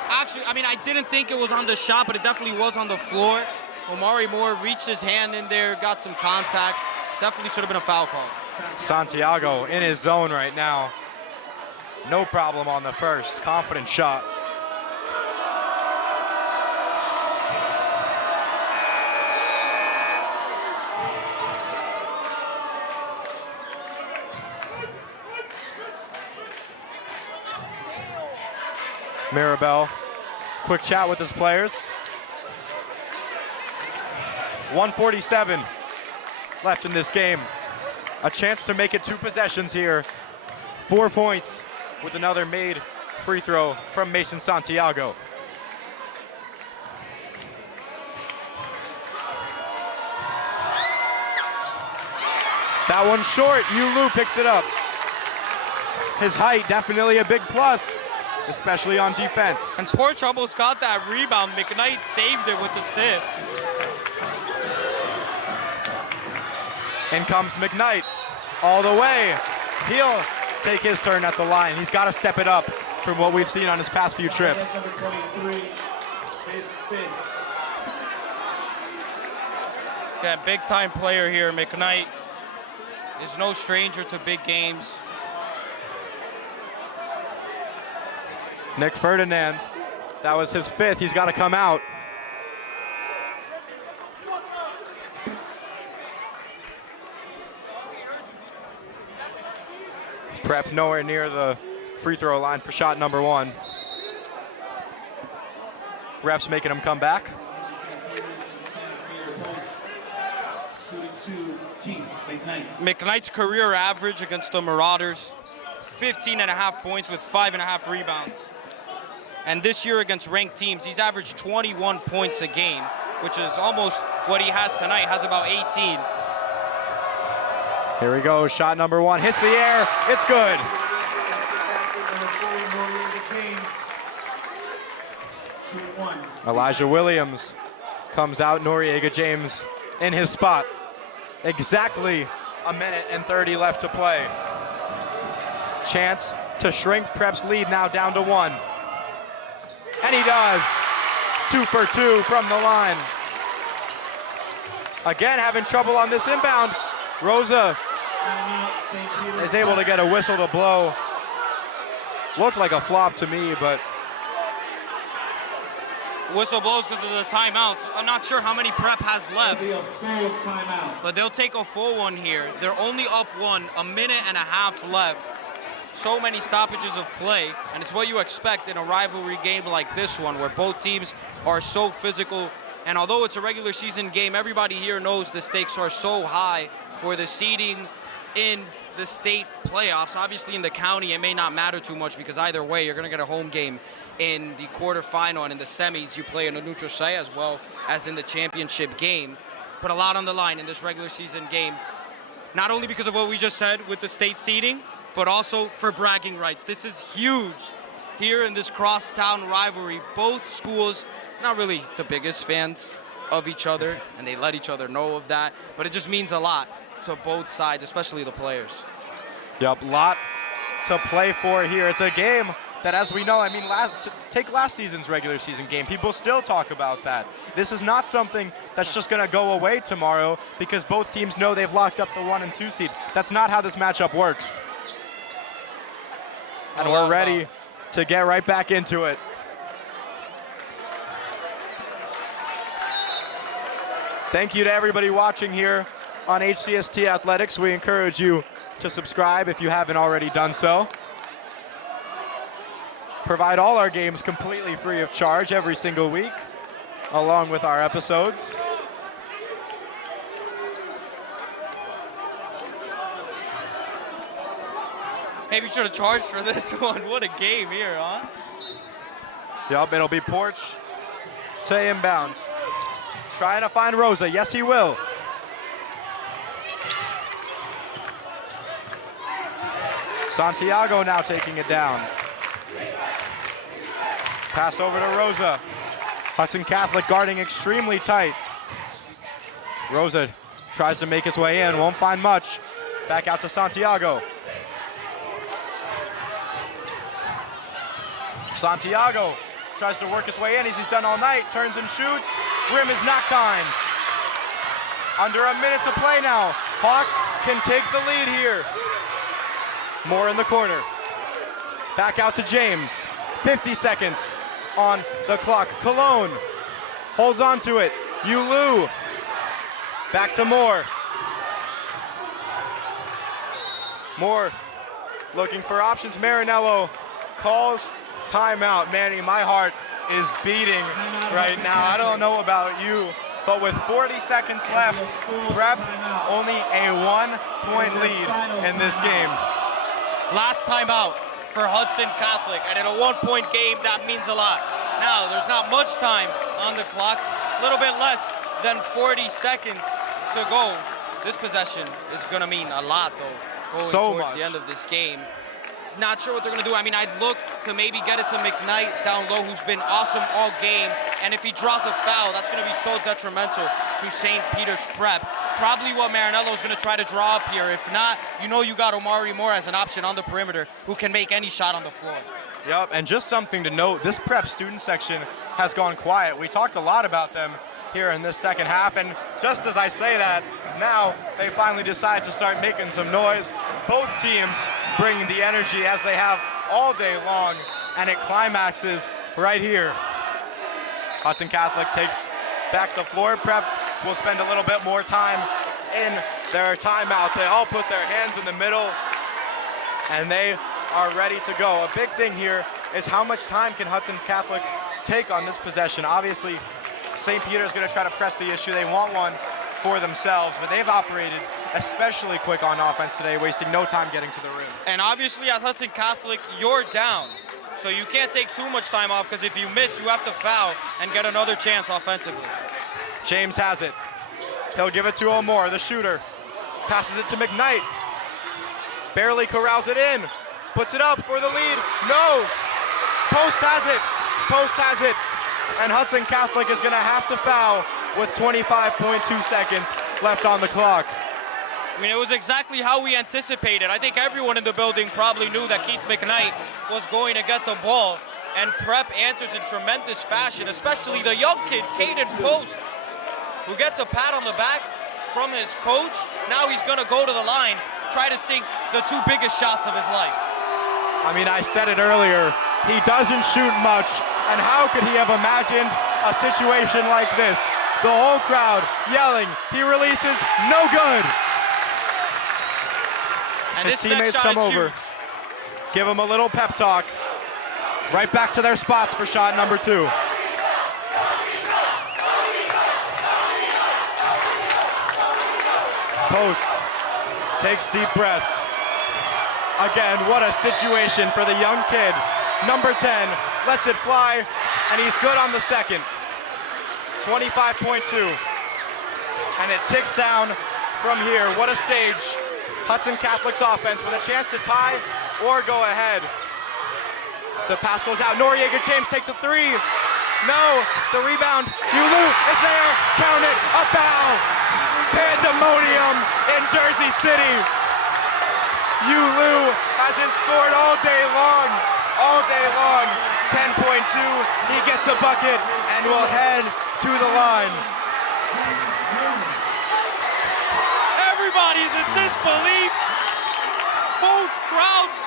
Actually, I mean, I didn't think it was on the shot, but it definitely was on the floor. Omari Moore reached his hand in there, got some contact. Definitely should have been a foul call. Santiago in his zone right now. No problem on the first. Confident shot. Mirabel, quick chat with his players. 1:47 left in this game. A chance to make it 2 possessions here. 4 points with another made free throw from Mason Santiago. That one's short. Yulu picks it up. His height definitely a big plus, especially on defense. And Porch almost got that rebound. McKnight saved it with the tip. In comes McKnight all the way. He'll take his turn at the line. He's got to step it up from what we've seen on his past few trips. Number 23, his 5th. Yeah, big time player here. McKnight is no stranger to big games. Nick Ferdinand, that was his 5th. He's got to come out. Prep nowhere near the free throw line for shot number 1. Refs making him come back. Shooting 2, Keith McKnight. McKnight's career average against the Marauders, 15.5 points with 5.5 rebounds. And this year against ranked teams, he's averaged 21 points a game, which is almost what he has tonight, has about 18. Here we go, shot number 1, hits the air, it's good. Number 4, Noriega James. Shooting 1. Elijah Williams comes out, Noriega James in his spot. Exactly a minute and 30 left to play. Chance to shrink Prep's lead now down to 1. And he does. 2 for 2 from the line. Again, having trouble on this inbound. Rosa Timeout, St. Peter's. is able to get a whistle to blow. Looked like a flop to me, but Whistle blows because of the timeouts. I'm not sure how many Prep has left, It'll be a full timeout. but they'll take a full one here. They're only up 1, a minute and a half left. So many stoppages of play, and it's what you expect in a rivalry game like this one, where both teams are so physical. And although it's a regular season game, everybody here knows the stakes are so high for the seeding in the state playoffs. Obviously in the county, it may not matter too much because either way, you're gonna get a home game in the quarterfinal, and in the semis, you play in a neutral site as well as in the championship game. Put a lot on the line in this regular season game, not only because of what we just said with the state seeding, but also for bragging rights. This is huge here in this crosstown rivalry. Both schools, not really the biggest fans of each other, and they let each other know of that, but it just means a lot to both sides, especially the players. yep, lot to play for here. It's a game that, as we know, I mean, take last season's regular season game. People still talk about that. This is not something that's just gonna go away tomorrow because both teams know they've locked up the 1 and 2 seed. That's not how this matchup works. And we're ready to get right back into it. Thank you to everybody watching here on HCST Athletics. We encourage you to subscribe if you haven't already done so. Provide all our games completely free of charge every single week, along with our episodes. Maybe you should have charged for this one. What a game here, huh? Yup, it'll be Porch to inbound. Trying to find Rosa. Yes, he will. Santiago now taking it down. Pass over to Rosa. Hudson Catholic guarding extremely tight. Rosa tries to make his way in, won't find much. Back out to Santiago. Santiago tries to work his way in as he's done all night, turns and shoots. Rim is not kind. Under a minute to play now. Hawks can take the lead here. More in the corner. Back out to James. 50 seconds on the clock. Cologne holds on to it. Yulu. Back to Moore. Moore looking for options. Marinello calls timeout. Manny, my heart is beating right now. I don't know about you, but with 40 seconds left, Prep only a 1-point lead in this game. Last time out for Hudson Catholic, and in a 1-point game, that means a lot. Now, there's not much time on the clock, a little bit less than 40 seconds to go. This possession is gonna mean a lot, though, going towards the end of this game. Not sure what they're gonna do. I mean, I'd look to maybe get it to McKnight down low, who's been awesome all game. And if he draws a foul, that's gonna be so detrimental to St. Peter's Prep. Probably what Marinello's gonna try to draw up here. If not, you know you got Omari Moore as an option on the perimeter who can make any shot on the floor. Yep, and just something to note, this Prep student section has gone quiet. We talked a lot about them here in this second half, and just as I say that, Now they finally decide to start making some noise. Both teams bringing the energy as they have all day long, and it climaxes right here. Hudson Catholic takes back the floor. Prep will spend a little bit more time in their timeout. They all put their hands in the middle, and they are ready to go. A big thing here is how much time can Hudson Catholic take on this possession. Obviously, St. Peter's going to try to press the issue. They want one for themselves, but they've operated especially quick on offense today, wasting no time getting to the rim. And obviously, as Hudson Catholic, you're down. So you can't take too much time off, because if you miss, you have to foul and get another chance offensively. James has it. He'll give it to O'More, the shooter. Passes it to McKnight. Barely corrals it in. Puts it up for the lead. No! Post has it. Post has it. And Hudson Catholic is going to have to foul with 25.2 seconds left on the clock. I mean, it was exactly how we anticipated. I think everyone in the building probably knew that Keith McKnight was going to get the ball, and Prep answers in tremendous fashion, especially the young kid, Caden Post, who gets a pat on the back from his coach. Now he's going to go to the line, try to sink the two biggest shots of his life. I mean, I said it earlier, he doesn't shoot much, and how could he have imagined a situation like this? The whole crowd yelling, he releases, no good. And His this next teammates shot come is over, huge. give him a little pep talk. Right back to their spots for shot number 2. Post takes deep breaths. Again, what a situation for the young kid. Number 10 lets it fly, and he's good on the second. 25.2. And it ticks down from here. What a stage. Hudson Catholic's offense with a chance to tie or go ahead. The pass goes out. Noriega James takes a 3. No, the rebound. Yulu is there. Count it. A foul. Pandemonium in Jersey City. Yulu hasn't scored all day long. All day long. 10.2. He gets a bucket and will head to the line. Everybody's in disbelief. Both crowds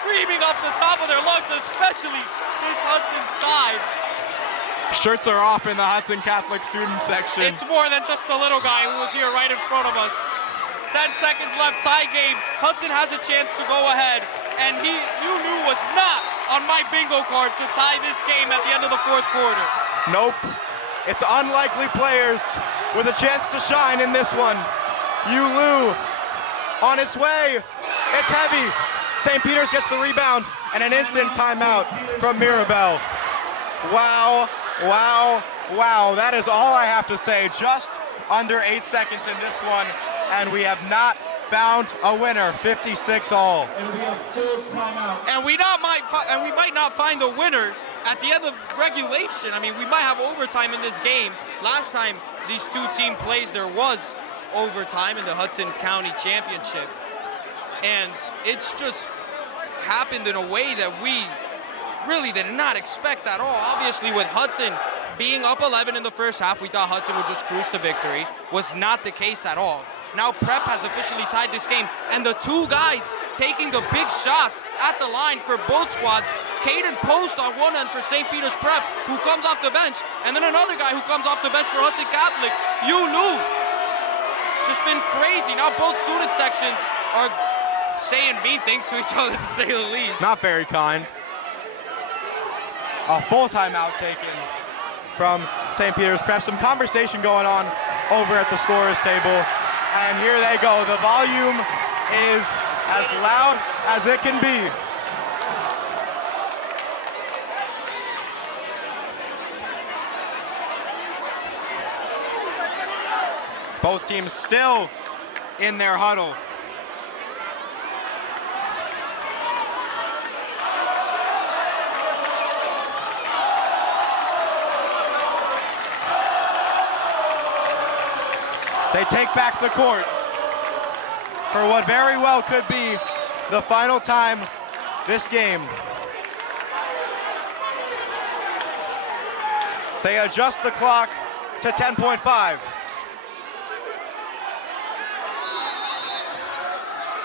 screaming off the top of their lungs, especially this Hudson side. Shirts are off in the Hudson Catholic student section. It's more than just a little guy who was here right in front of us. 10 seconds left, tie game. Hudson has a chance to go ahead, and you knew was not on my bingo card to tie this game at the end of the fourth quarter. Nope. It's unlikely players with a chance to shine in this one. Yulu on its way. It's heavy. St. Peter's gets the rebound and an instant timeout from Mirabel. Wow, wow, wow. That is all I have to say. Just under 8 seconds in this one, and we have not found a winner. 56 all. It'll be a full timeout. And we might not find a winner at the end of regulation. I mean, we might have overtime in this game. Last time these two team plays, there was overtime in the Hudson County Championship. And it's just happened in a way that we really did not expect at all. Obviously, with Hudson being up 11 in the first half, we thought Hudson would just cruise to victory. Was not the case at all. Now Prep has officially tied this game, and the two guys taking the big shots at the line for both squads, Caden Post on one end for St. Peter's Prep, who comes off the bench, and then another guy who comes off the bench for Hudson Catholic, Yulu. It's just been crazy. Now both student sections are saying mean things to each other, to say the least. Not very kind. A full timeout taken from St. Peter's Prep. Some conversation going on over at the scorer's table. And here they go. The volume is as loud as it can be. Both teams still in their huddle. They take back the court for what very well could be the final time this game. They adjust the clock to 10.5.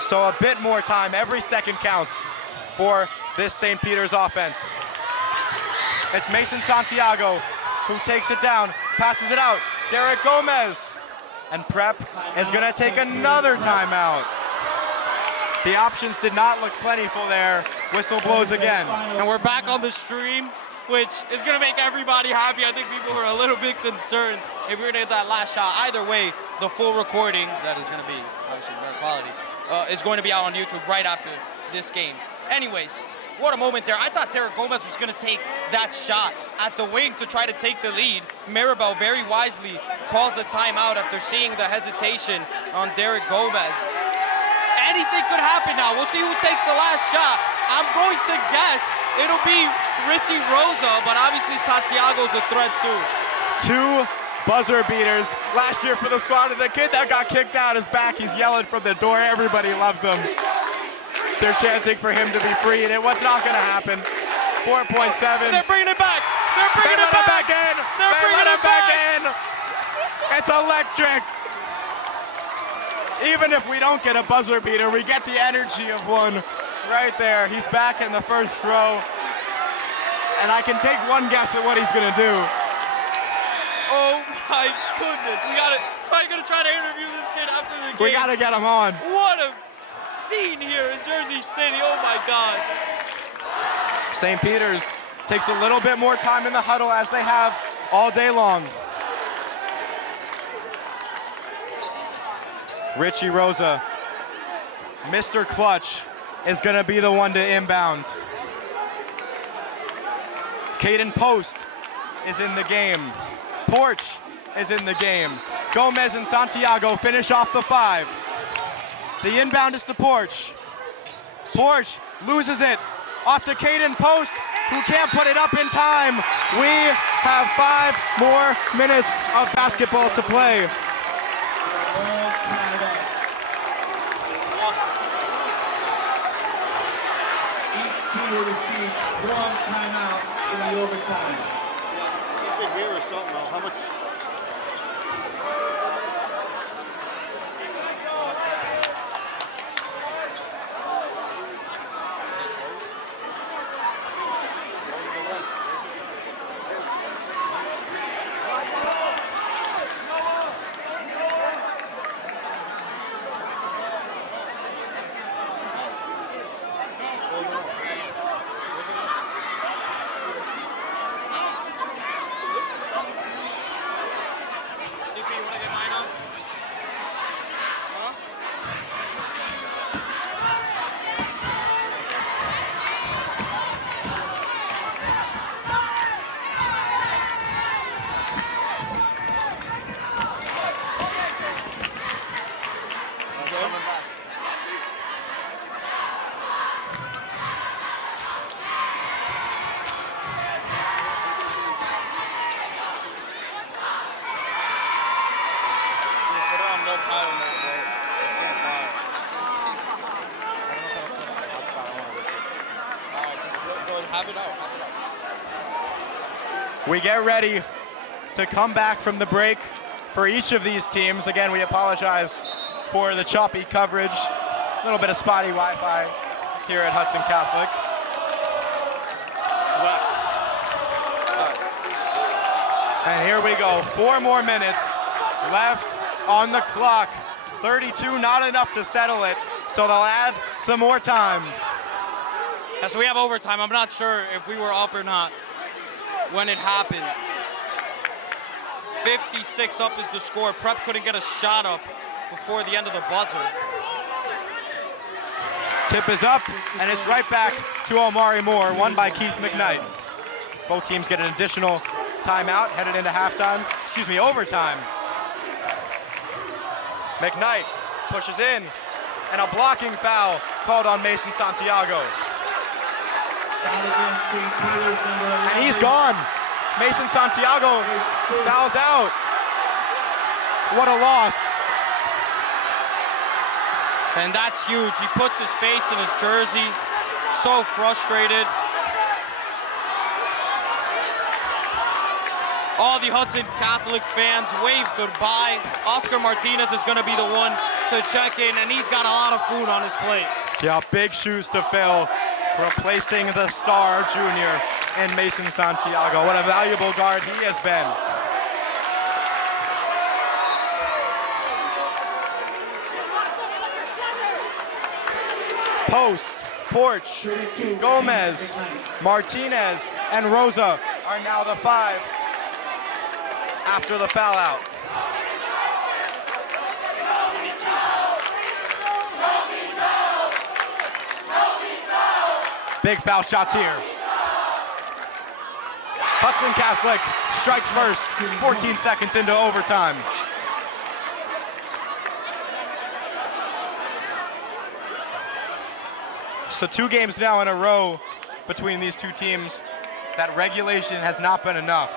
So a bit more time. Every second counts for this St. Peter's offense. It's Mason Santiago who takes it down, passes it out. Derek Gomez. And Prep is gonna take another timeout. The options did not look plentiful there. Whistle blows again. And we're back on the stream, which is gonna make everybody happy. I think people were a little bit concerned if we were gonna get that last shot. Either way, the full recording, that is gonna be obviously better quality, is going to be out on YouTube right after this game. Anyways, what a moment there. I thought Derek Gomez was gonna take that shot at the wing to try to take the lead. Maribel very wisely calls the timeout after seeing the hesitation on Derek Gomez. Anything could happen now. We'll see who takes the last shot. I'm going to guess it'll be Richie Rosa, but obviously Santiago's a threat too. 2 buzzer beaters last year for the squad. And the kid that got kicked out is back. He's yelling from the door. Everybody loves him. They're chanting for him to be free, and it was not going to happen. 4.7. They're bringing it back. They're bringing it back. In. They're bringing it back in. It's electric. Even if we don't get a buzzer beater, we get the energy of one right there. He's back in the first row, and I can take one guess at what he's going to do. Oh my goodness. Probably going to try to interview this kid after the game. We got to get him on. What a scene here in Jersey City. Oh my gosh. St. Peter's takes a little bit more time in the huddle as they have all day long. Richie Rosa, Mr. Clutch, is gonna be the one to inbound. Caden Post is in the game. Porch is in the game. Gomez and Santiago finish off the 5. The inbound is to Porch. Porch loses it. Off to Caden Post, who can't put it up in time. We have 5 more minutes of basketball to play. Each team will receive 1 timeout in the overtime. Keep it here or something, though. How much? We get ready to come back from the break for each of these teams. Again, we apologize for the choppy coverage, a little bit of spotty Wi-Fi here at Hudson Catholic. And here we go, 4 more minutes left on the clock. 32, not enough to settle it, so they'll add some more time. Yeah, so we have overtime. I'm not sure if we were up or not when it happened. 56 up is the score. Prep couldn't get a shot up before the end of the buzzer. Tip is up, and it's right back to Omari Moore, won by Keith McKnight. Both teams get an additional timeout, headed into overtime. McKnight pushes in, and a blocking foul called on Mason Santiago. And he's gone. Mason Santiago fouls out. What a loss. And that's huge. He puts his face in his jersey. So frustrated. All the Hudson Catholic fans wave goodbye. Oscar Martinez is going to be the one to check in, and he's got a lot of food on his plate. Yeah, big shoes to fill, replacing the star junior in Mason Santiago. What a valuable guard he has been. Post, Porch, Gomez, Martinez, and Rosa are now the 5 after the foul out. Big foul shots here. Hudson Catholic strikes first, 14 seconds into overtime. So 2 games now in a row between these two teams. That regulation has not been enough.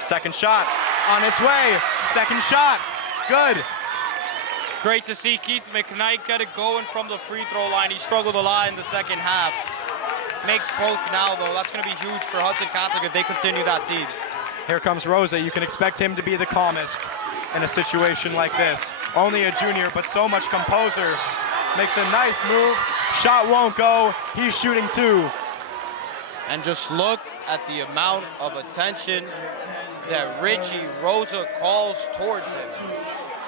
Second shot on its way. Second shot, good. Great to see Keith McKnight get it going from the free throw line. He struggled a lot in the second half. Makes both now, though. That's going to be huge for Hudson Catholic if they continue that lead. Here comes Rosa. You can expect him to be the calmest in a situation like this. Only a junior, but so much composure. Makes a nice move. Shot won't go. He's shooting 2. And just look at the amount of attention that Richie Rosa calls towards him.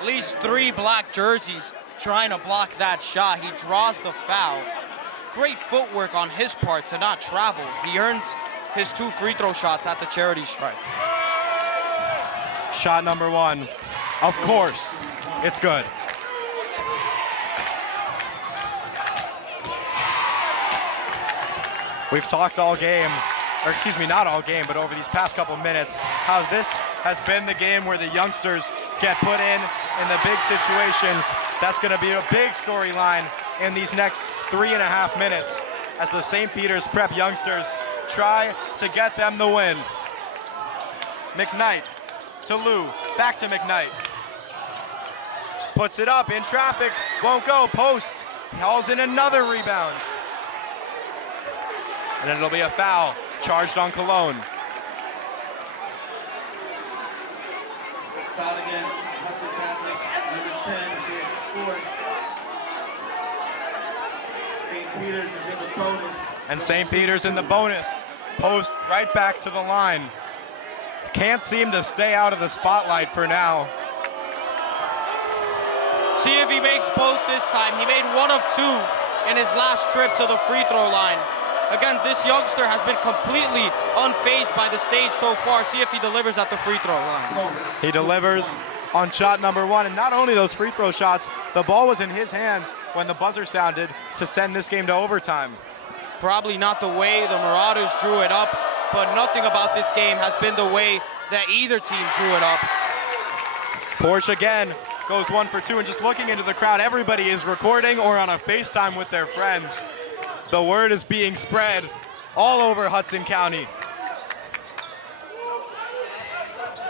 At least 3 black jerseys trying to block that shot. He draws the foul. Great footwork on his part to not travel. He earns his 2 free throw shots at the charity stripe. Shot number 1. Of course, it's good. We've talked all game, or excuse me, not all game, but over these past couple minutes, how this has been the game where the youngsters get put in the big situations. That's going to be a big storyline in these next 3.5 minutes as the St. Peter's Prep youngsters try to get them the win. McKnight to Lou, back to McKnight. Puts it up in traffic, won't go, post, hauls in another rebound. And then it'll be a foul charged on Cologne. Foul against Hudson Catholic, number 10 is 4. St. Peter's is in the bonus. And St. Peter's in the bonus. Post right back to the line. Can't seem to stay out of the spotlight for now. See if he makes both this time. He made 1 of 2 in his last trip to the free throw line. Again, this youngster has been completely unfazed by the stage so far. See if he delivers at the free throw line. He delivers on shot number 1, and not only those free throw shots, the ball was in his hands when the buzzer sounded to send this game to overtime. Probably not the way the Marauders drew it up, but nothing about this game has been the way that either team drew it up. Porsche again goes 1 for 2, and just looking into the crowd, everybody is recording or on a FaceTime with their friends. The word is being spread all over Hudson County.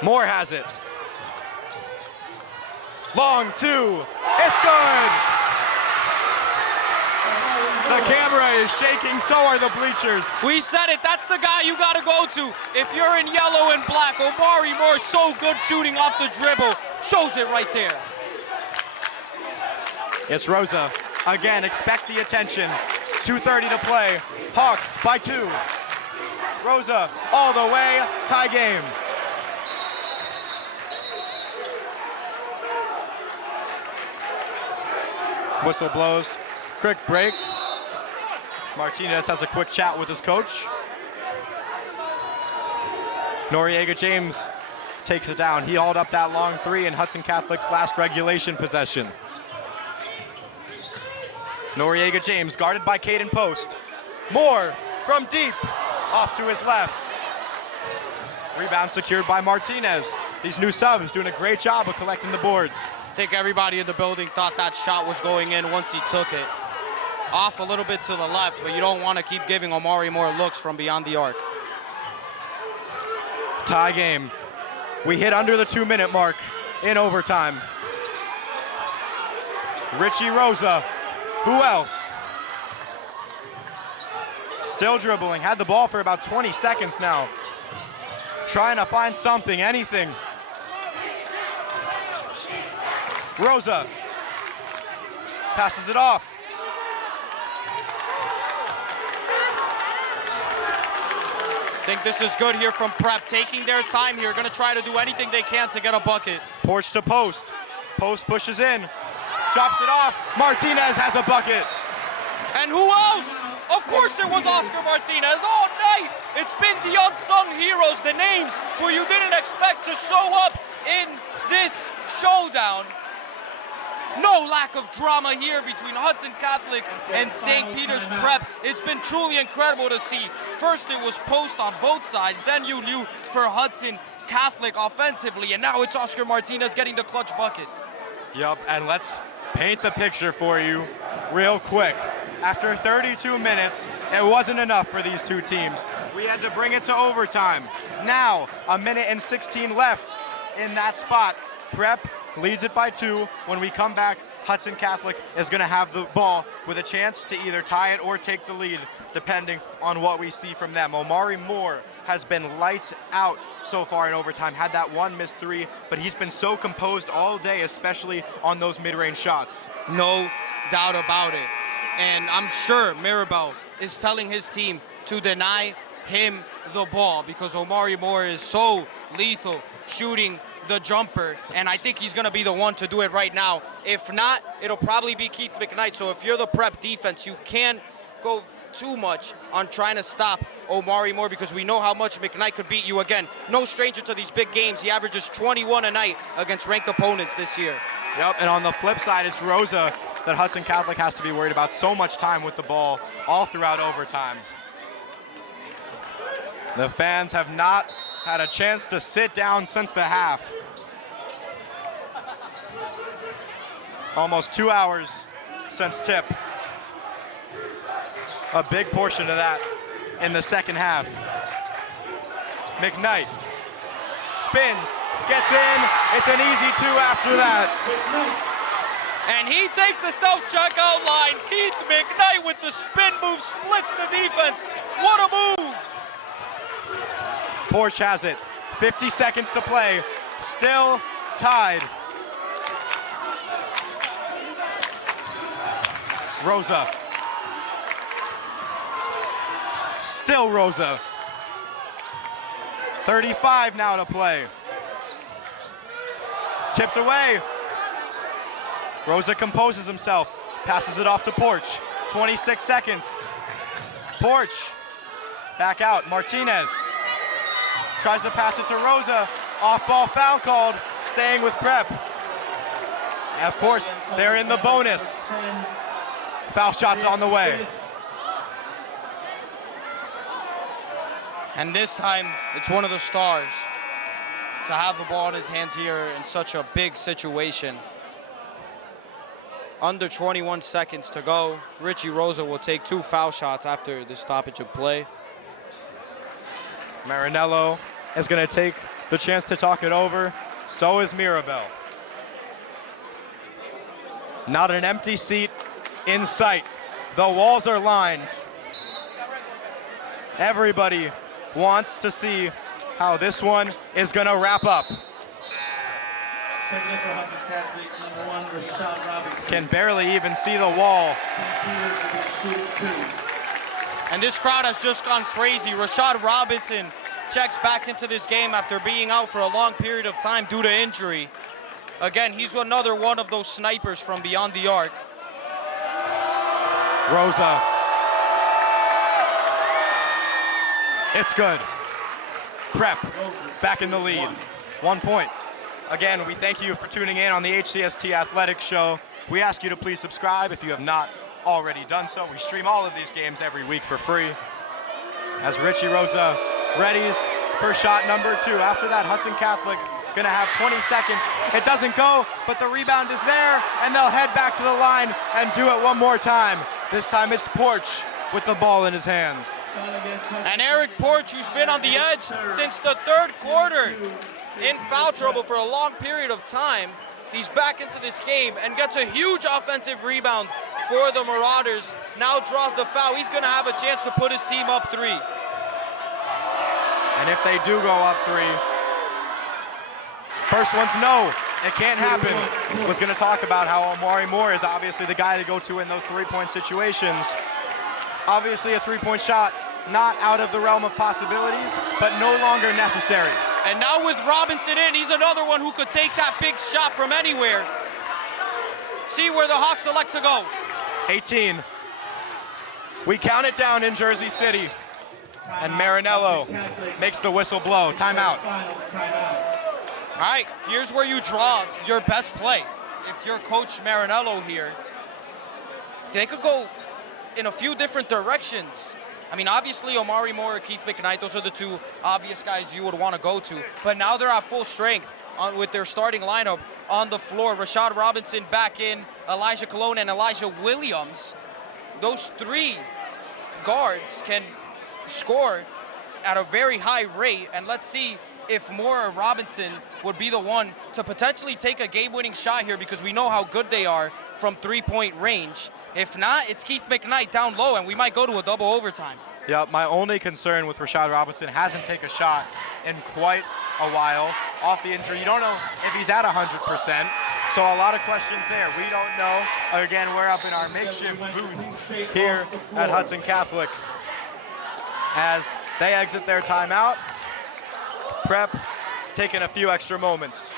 Moore has it. Long 2, it's good! The camera is shaking, so are the bleachers. We said it, that's the guy you gotta go to. If you're in yellow and black, Omari Moore, so good shooting off the dribble. Shows it right there. It's Rosa. Again, expect the attention. 2:30 to play. Hawks by 2. Rosa all the way, tie game. Whistle blows. Quick break. Martinez has a quick chat with his coach. Noriega James takes it down. He hauled up that long 3 in Hudson Catholic's last regulation possession. Noriega James guarded by Caden Post. Moore from deep, off to his left. Rebound secured by Martinez. These new subs doing a great job of collecting the boards. I think everybody in the building thought that shot was going in once he took it. Off a little bit to the left, but you don't want to keep giving Omari Moore looks from beyond the arc. Tie game. We hit under the 2-minute mark in overtime. Richie Rosa. Who else? Still dribbling, had the ball for about 20 seconds now. Trying to find something, anything. Rosa passes it off. I think this is good here from Prep, taking their time here, gonna try to do anything they can to get a bucket. Porch to post. Post pushes in, chops it off. Martinez has a bucket. And who else? Of course it was Oscar Martinez all night. It's been the unsung heroes, the names who you didn't expect to show up in this showdown. No lack of drama here between Hudson Catholic and St. Peter's Prep. It's been truly incredible to see. First it was post on both sides, then you knew for Hudson Catholic offensively, and now it's Oscar Martinez getting the clutch bucket. Yup, and let's paint the picture for you real quick. After 32 minutes, it wasn't enough for these two teams. We had to bring it to overtime. Now, a minute and 16 left in that spot. Prep leads it by 2. When we come back, Hudson Catholic is going to have the ball with a chance to either tie it or take the lead, depending on what we see from them. Omari Moore has been lights out so far in overtime, had that one missed 3, but he's been so composed all day, especially on those mid-range shots. No doubt about it. And I'm sure Mirabel is telling his team to deny him the ball because Omari Moore is so lethal shooting the jumper, and I think he's gonna be the one to do it right now. If not, it'll probably be Keith McKnight. So if you're the Prep defense, you can't go too much on trying to stop Omari Moore because we know how much McKnight could beat you. Again, no stranger to these big games. He averages 21 a night against ranked opponents this year. Yep, and on the flip side, it's Rosa that Hudson Catholic has to be worried about. So much time with the ball all throughout overtime. The fans have not had a chance to sit down since the half. Almost 2 hours since tip. A big portion of that in the second half. McKnight spins, gets in. It's an easy 2 after that. And he takes the self-checkout line. Keith McKnight with the spin move splits the defense. What a move! Porsche has it. 50 seconds to play. Still tied. Rosa. Still Rosa. 35 now to play. Tipped away. Rosa composes himself. Passes it off to Porch. 26 seconds. Porch. Back out. Martinez. Tries to pass it to Rosa. Off-ball foul called. Staying with Prep. And of course, they're in the bonus. Foul shots on the way. And this time, it's one of the stars to have the ball in his hands here in such a big situation. Under 21 seconds to go. Richie Rosa will take 2 foul shots after the stoppage of play. Marinello is going to take the chance to talk it over. So is Mirabel. Not an empty seat in sight. The walls are lined. Everybody wants to see how this one is going to wrap up. Checking in for Hudson Catholic, number 1, Rashad Robinson. Can barely even see the wall. And this crowd has just gone crazy. Rashad Robinson checks back into this game after being out for a long period of time due to injury. Again, he's another one of those snipers from beyond the arc. Rosa. It's good. Prep back in the lead. 1 point. Again, we thank you for tuning in on the HCST Athletics Show. We ask you to please subscribe if you have not already done so. We stream all of these games every week for free. As Richie Rosa readies for shot number 2. After that, Hudson Catholic gonna have 20 seconds. It doesn't go, but the rebound is there, and they'll head back to the line and do it one more time. This time it's Porch with the ball in his hands. And Eric Porch, who's been on the edge since the 3rd quarter, in foul trouble for a long period of time. He's back into this game and gets a huge offensive rebound for the Marauders. Now draws the foul. He's gonna have a chance to put his team up 3. And if they do go up 3, first one's no. it can't happen. Was going to talk about how Omari Moore is obviously the guy to go to in those three-point situations. Obviously a three-point shot, not out of the realm of possibilities, but no longer necessary. And now with Robinson in, he's another one who could take that big shot from anywhere. See where the Hawks elect to go. 18. We count it down in Jersey City. And Marinello makes the whistle blow. Timeout. All right, here's where you draw your best play. If you're Coach Marinello here, they could go in a few different directions. I mean, obviously, Omari Moore or Keith McKnight, those are the two obvious guys you would want to go to. But now they're at full strength with their starting lineup on the floor. Rashad Robinson back in, Elijah Colon and Elijah Williams. Those three guards can score at a very high rate, and let's see if Moore or Robinson would be the one to potentially take a game-winning shot here, because we know how good they are from three-point range. If not, it's Keith McKnight down low, and we might go to a double overtime. Yeah, my only concern with Rashad Robinson, hasn't taken a shot in quite a while off the injury. You don't know if he's at 100%, so a lot of questions there. We don't know. Again, we're up in our makeshift booth here at Hudson Catholic as they exit their timeout. Prep taking a few extra moments.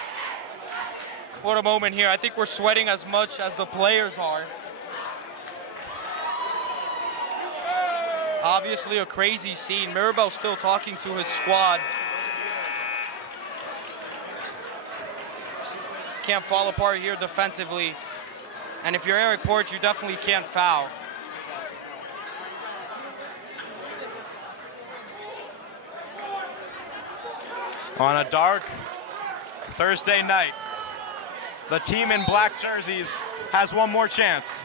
What a moment here. I think we're sweating as much as the players are. Obviously a crazy scene. Mirabel's still talking to his squad. Can't fall apart here defensively. And if you're Eric Porch, you definitely can't foul. On a dark Thursday night, the team in black jerseys has one more chance.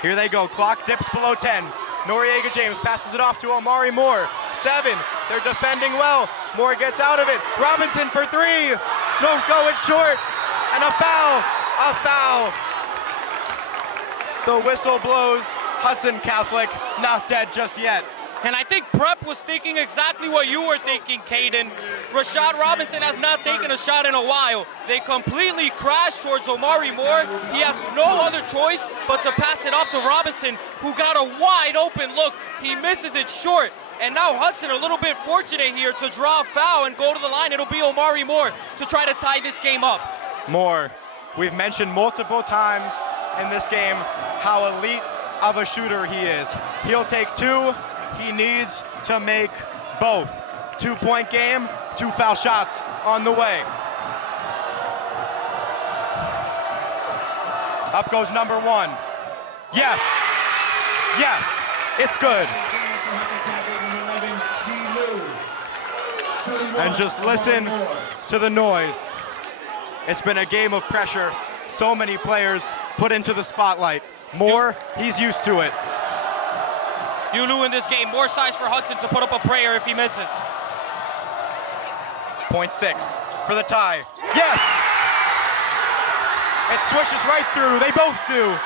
Here they go, clock dips below 10. Noriega James passes it off to Omari Moore. 7, they're defending well. Moore gets out of it. Robinson for 3. Don't go, it's short. And a foul. The whistle blows. Hudson Catholic not dead just yet. And I think Prep was thinking exactly what you were thinking, Caden. Rashad Robinson has not taken a shot in a while. They completely crashed towards Omari Moore. He has no other choice but to pass it off to Robinson, who got a wide open look. He misses it short. And now Hudson a little bit fortunate here to draw a foul and go to the line. It'll be Omari Moore to try to tie this game up. Moore, we've mentioned multiple times in this game how elite of a shooter he is. He'll take 2. He needs to make both. 2-point game, 2 foul shots on the way. Up goes number 1. Yes, it's good. And just listen to the noise. It's been a game of pressure. So many players put into the spotlight. Moore, he's used to it. Yulu in this game, more size for Hudson to put up a prayer if he misses. .6 for the tie. Yes! It swishes right through. They both do.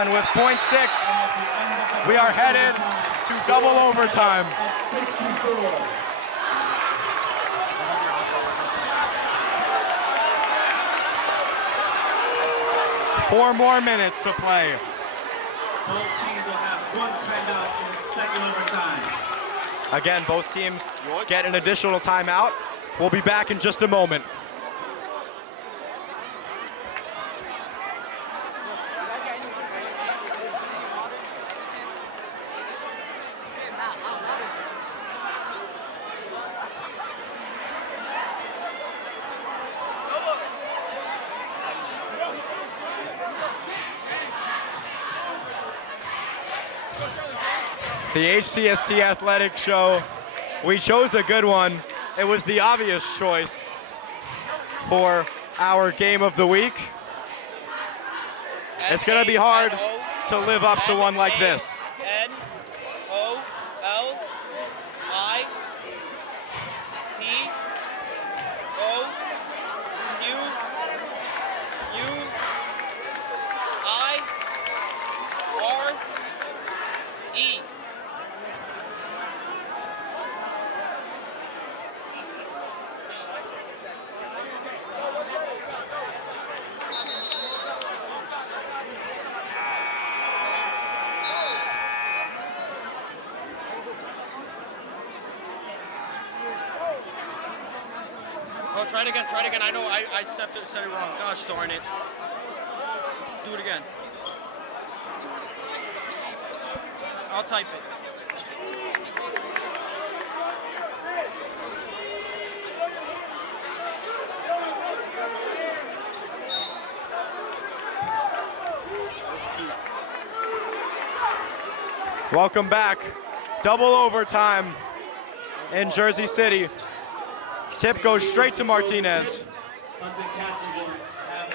And with .6, we are headed to double overtime. 4 more minutes to play. Both teams will have 1 timeout in the second overtime. Again, both teams get an additional timeout. We'll be back in just a moment. The HCST Athletic Show, we chose a good one. It was the obvious choice for our game of the week. It's going to be hard to live up to one like this. Oh, try it again, try it again. I know I said it wrong. Gosh darn it. Do it again. I'll type it. Welcome back. Double overtime in Jersey City. Tip goes straight to Martinez. Hudson Catholic will have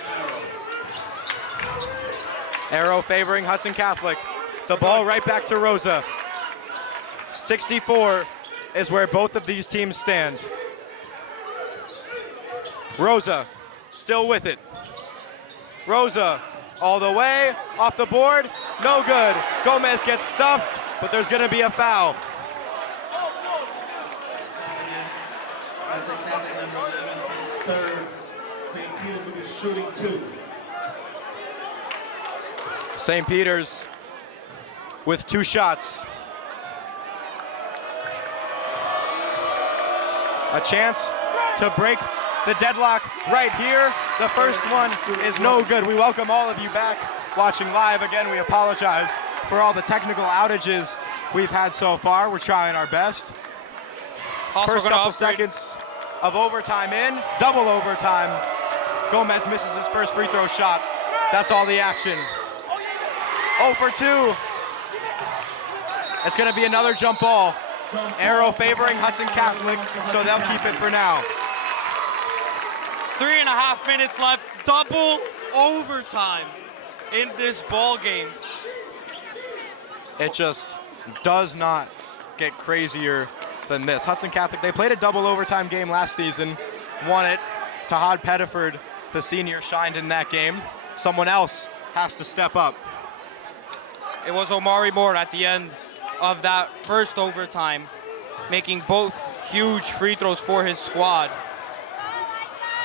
an arrow. Arrow favoring Hudson Catholic. The ball right back to Rosa. 64 is where both of these teams stand. Rosa still with it. Rosa all the way, off the board, no good. Gomez gets stuffed, but there's gonna be a foul. Hudson Catholic number 11, his third. St. Peter's will be shooting 2. St. Peter's with 2 shots. A chance to break the deadlock right here. The first one is no good. We welcome all of you back watching live. Again, we apologize for all the technical outages we've had so far. We're trying our best. Also First gonna couple upgrade. seconds of overtime in, double overtime. Gomez misses his first free throw shot. That's all the action. 0 for 2. It's gonna be another jump ball. Arrow favoring Hudson Catholic, so they'll keep it for now. 3.5 minutes left. Double overtime in this ball game. It just does not get crazier than this. Hudson Catholic, they played a double overtime game last season, won it. Tahad Pettiford, the senior, shined in that game. Someone else has to step up. It was Omari Moore at the end of that first overtime, making both huge free throws for his squad.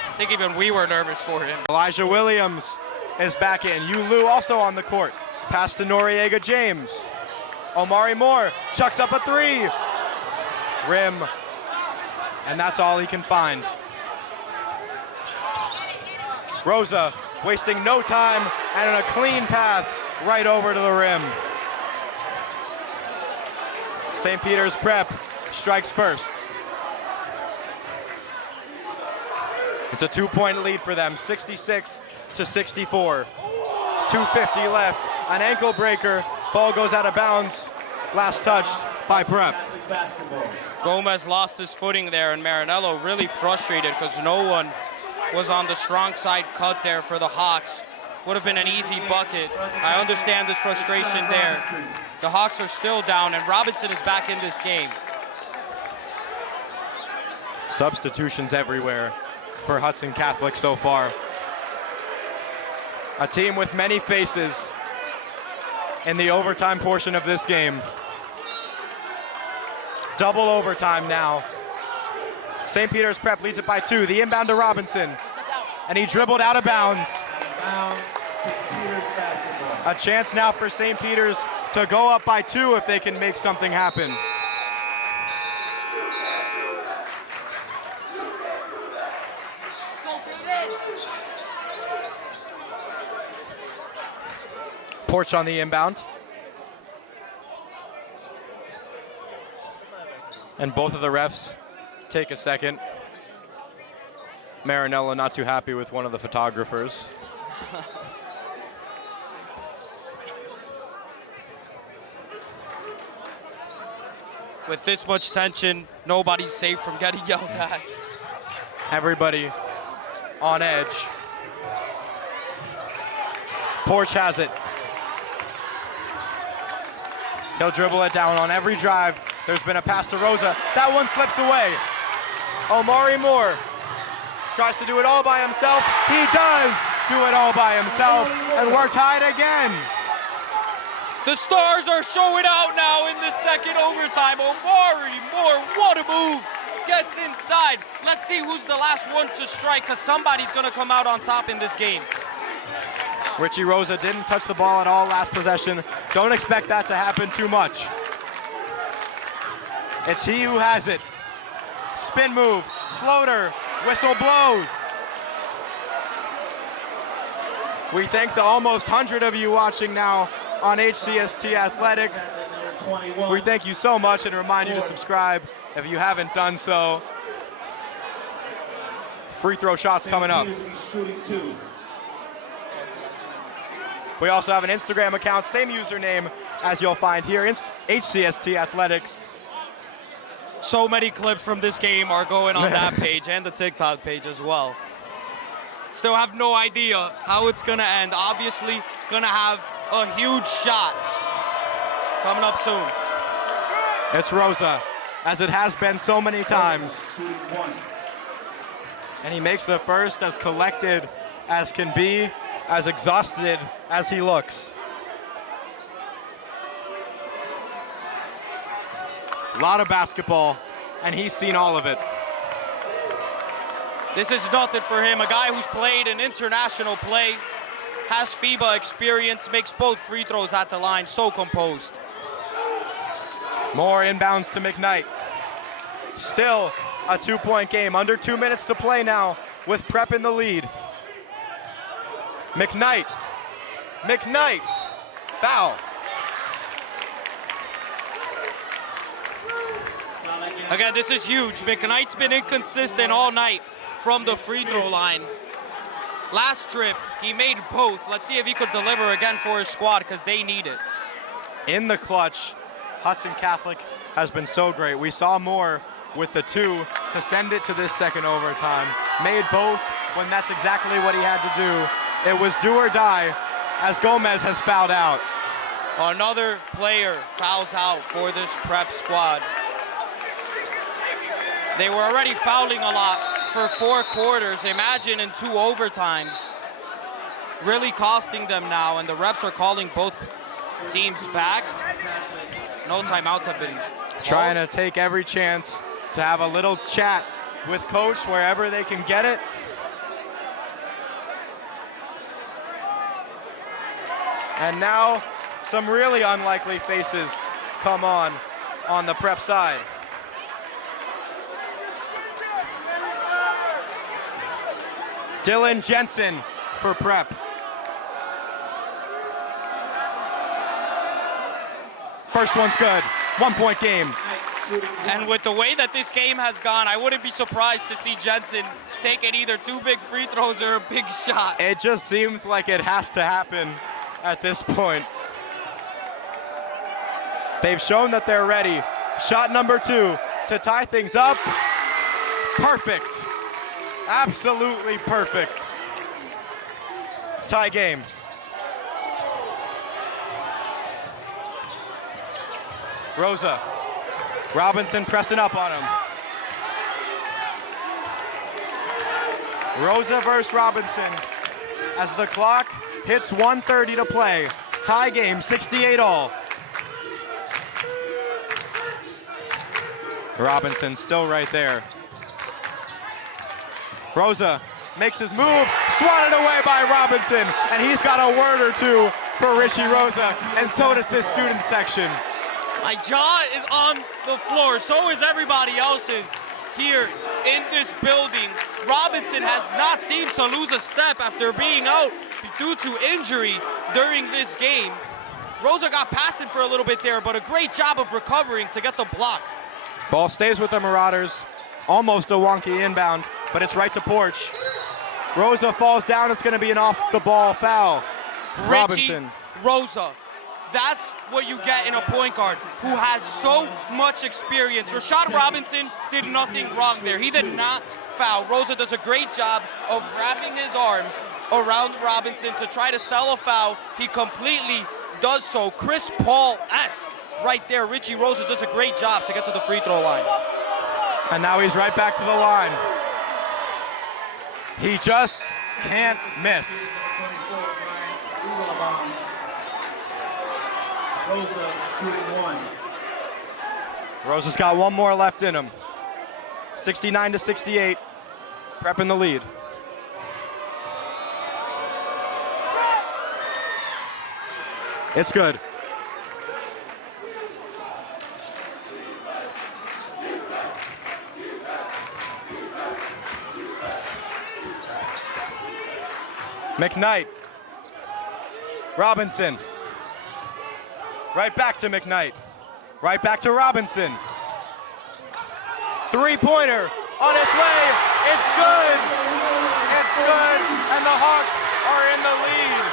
I think even we were nervous for him. Elijah Williams is back in. Yu Lu also on the court. Pass to Noriega James. Omari Moore chucks up a 3. Rim. And that's all he can find. Rosa wasting no time and a clean path right over to the rim. St. Peter's Prep strikes first. It's a 2-point lead for them, 66-64. 2:50 left, an ankle breaker, ball goes out of bounds, last touched by Prep. Gomez lost his footing there, and Marinello really frustrated because no one was on the strong side cut there for the Hawks. Would have been an easy bucket. I understand this frustration there. The Hawks are still down, and Robinson is back in this game. Substitutions everywhere for Hudson Catholic so far. A team with many faces in the overtime portion of this game. Double overtime now. St. Peter's Prep leads it by 2. The inbound to Robinson. And he dribbled out of bounds. A chance now for St. Peter's to go up by 2 if they can make something happen. Porch on the inbound. And both of the refs take a second. Marinello not too happy with one of the photographers. With this much tension, nobody's safe from getting yelled at. Everybody on edge. Porch has it. He'll dribble it down on every drive. There's been a pass to Rosa. That one slips away. Omari Moore tries to do it all by himself. He does do it all by himself, and we're tied again. The stars are showing out now in the second overtime. Omari Moore, what a move. Gets inside. Let's see who's the last one to strike, because somebody's going to come out on top in this game. Richie Rosa didn't touch the ball at all last possession. Don't expect that to happen too much. It's he who has it. Spin move, floater, Whistle blows. We thank the almost 100 of you watching now on HCST Athletic. We thank you so much and remind you to subscribe if you haven't done so. Free throw shots coming up. We also have an Instagram account, same username as you'll find here, HCST Athletics. So many clips from this game are going on that page and the TikTok page as well. Still have no idea how it's gonna end. Obviously, gonna have a huge shot coming up soon. It's Rosa, as it has been so many times. And he makes the first as collected as can be, as exhausted as he looks. A lot of basketball, and he's seen all of it. This is nothing for him. A guy who's played in international play, has FIBA experience, makes both free throws at the line, so composed. More inbounds to McKnight. Still a 2-point game, under 2 minutes to play now with Prep in the lead. McKnight, foul. Again, this is huge. McKnight's been inconsistent all night from the free throw line. Last trip, he made both. Let's see if he could deliver again for his squad because they need it. In the clutch, Hudson Catholic has been so great. We saw more with the 2 to send it to this second overtime. Made both when that's exactly what he had to do. It was do or die as Gomez has fouled out. Another player fouls out for this Prep squad. They were already fouling a lot for 4 quarters. Imagine in 2 overtimes. Really costing them now, and the refs are calling both teams back. No timeouts have been called. Trying to take every chance to have a little chat with coach wherever they can get it. And now some really unlikely faces come on the Prep side. Dylan Jensen for Prep. First one's good. 1-point game. And with the way that this game has gone, I wouldn't be surprised to see Jensen taking either 2 big free throws or a big shot. It just seems like it has to happen at this point. They've shown that they're ready. Shot number 2 to tie things up. Perfect. Absolutely perfect. Tie game. Rosa. Robinson pressing up on him. Rosa versus Robinson as the clock hits 1:30 to play. Tie game, 68 all. Robinson still right there. Rosa makes his move, swatted away by Robinson, and he's got a word or two for Richie Rosa, and so does this student section. My jaw is on the floor, so is everybody else's here in this building. Robinson has not seemed to lose a step after being out due to injury during this game. Rosa got past him for a little bit there, but a great job of recovering to get the block. Ball stays with the Marauders. Almost a wonky inbound, but it's right to Porch. Rosa falls down. It's going to be an off-the-ball foul. Robinson. Richie Rosa. That's what you get in a point guard who has so much experience. Rashad Robinson did nothing wrong there. He did not foul. Rosa does a great job of wrapping his arm around Robinson to try to sell a foul. He completely does so. Chris Paul-esque right there. Richie Rosa does a great job to get to the free throw line. And now he's right back to the line. He just can't miss. Rosa shooting 1. Rosa's got one more left in him. 69-68, Prep in the lead. It's good. McKnight. Robinson. Right back to McKnight. Right back to Robinson. Three-pointer on its way. It's good. It's good. And the Hawks are in the lead.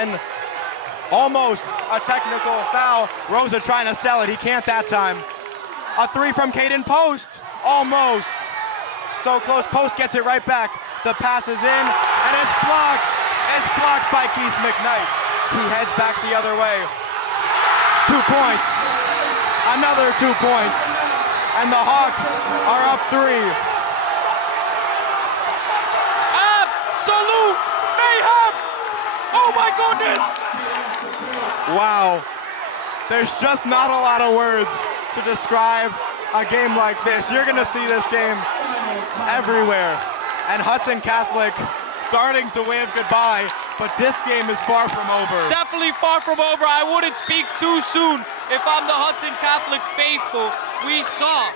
And almost a technical foul. Rosa trying to sell it. He can't that time. A three from Caden Post. Almost. So close. Post gets it right back. The pass is in, and it's blocked. It's blocked by Keith McKnight. He heads back the other way. 2 points. Another 2 points. And the Hawks are up 3. Absolute mayhem! Oh my goodness! Wow. There's just not a lot of words to describe a game like this. You're gonna see this game everywhere. And Hudson Catholic starting to wave goodbye, but this game is far from over. Definitely far from over. I wouldn't speak too soon if I'm the Hudson Catholic faithful. We said,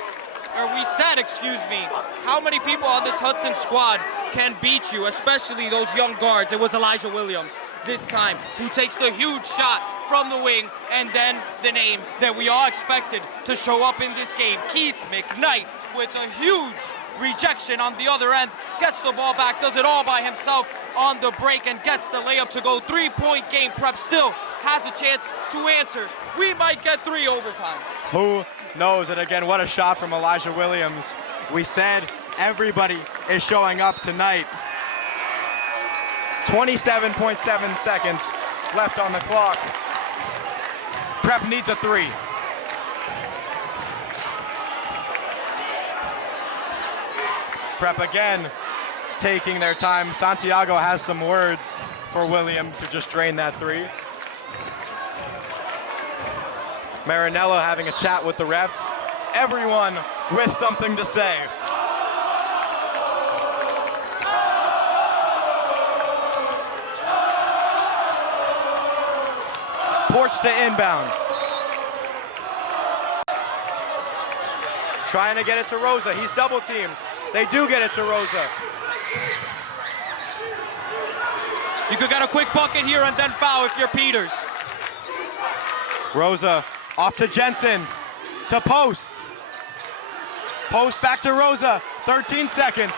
how many people on this Hudson squad can beat you, especially those young guards. It was Elijah Williams this time who takes the huge shot from the wing, and then the name that we all expected to show up in this game, Keith McKnight, with a huge rejection on the other end, gets the ball back, does it all by himself on the break, and gets the layup to go. 3-point game. Prep still has a chance to answer. We might get 3 overtimes. Who knows? And again, what a shot from Elijah Williams. We said everybody is showing up tonight. 27.7 seconds left on the clock. Prep needs a 3. Prep again taking their time. Santiago has some words for Williams to just drain that 3. Marinello having a chat with the refs. Everyone with something to say. Porch to inbound. Trying to get it to Rosa. He's double teamed. They do get it to Rosa. You could get a quick bucket here and then foul if you're Peters. Rosa off to Jensen, to Post. Post back to Rosa, 13 seconds.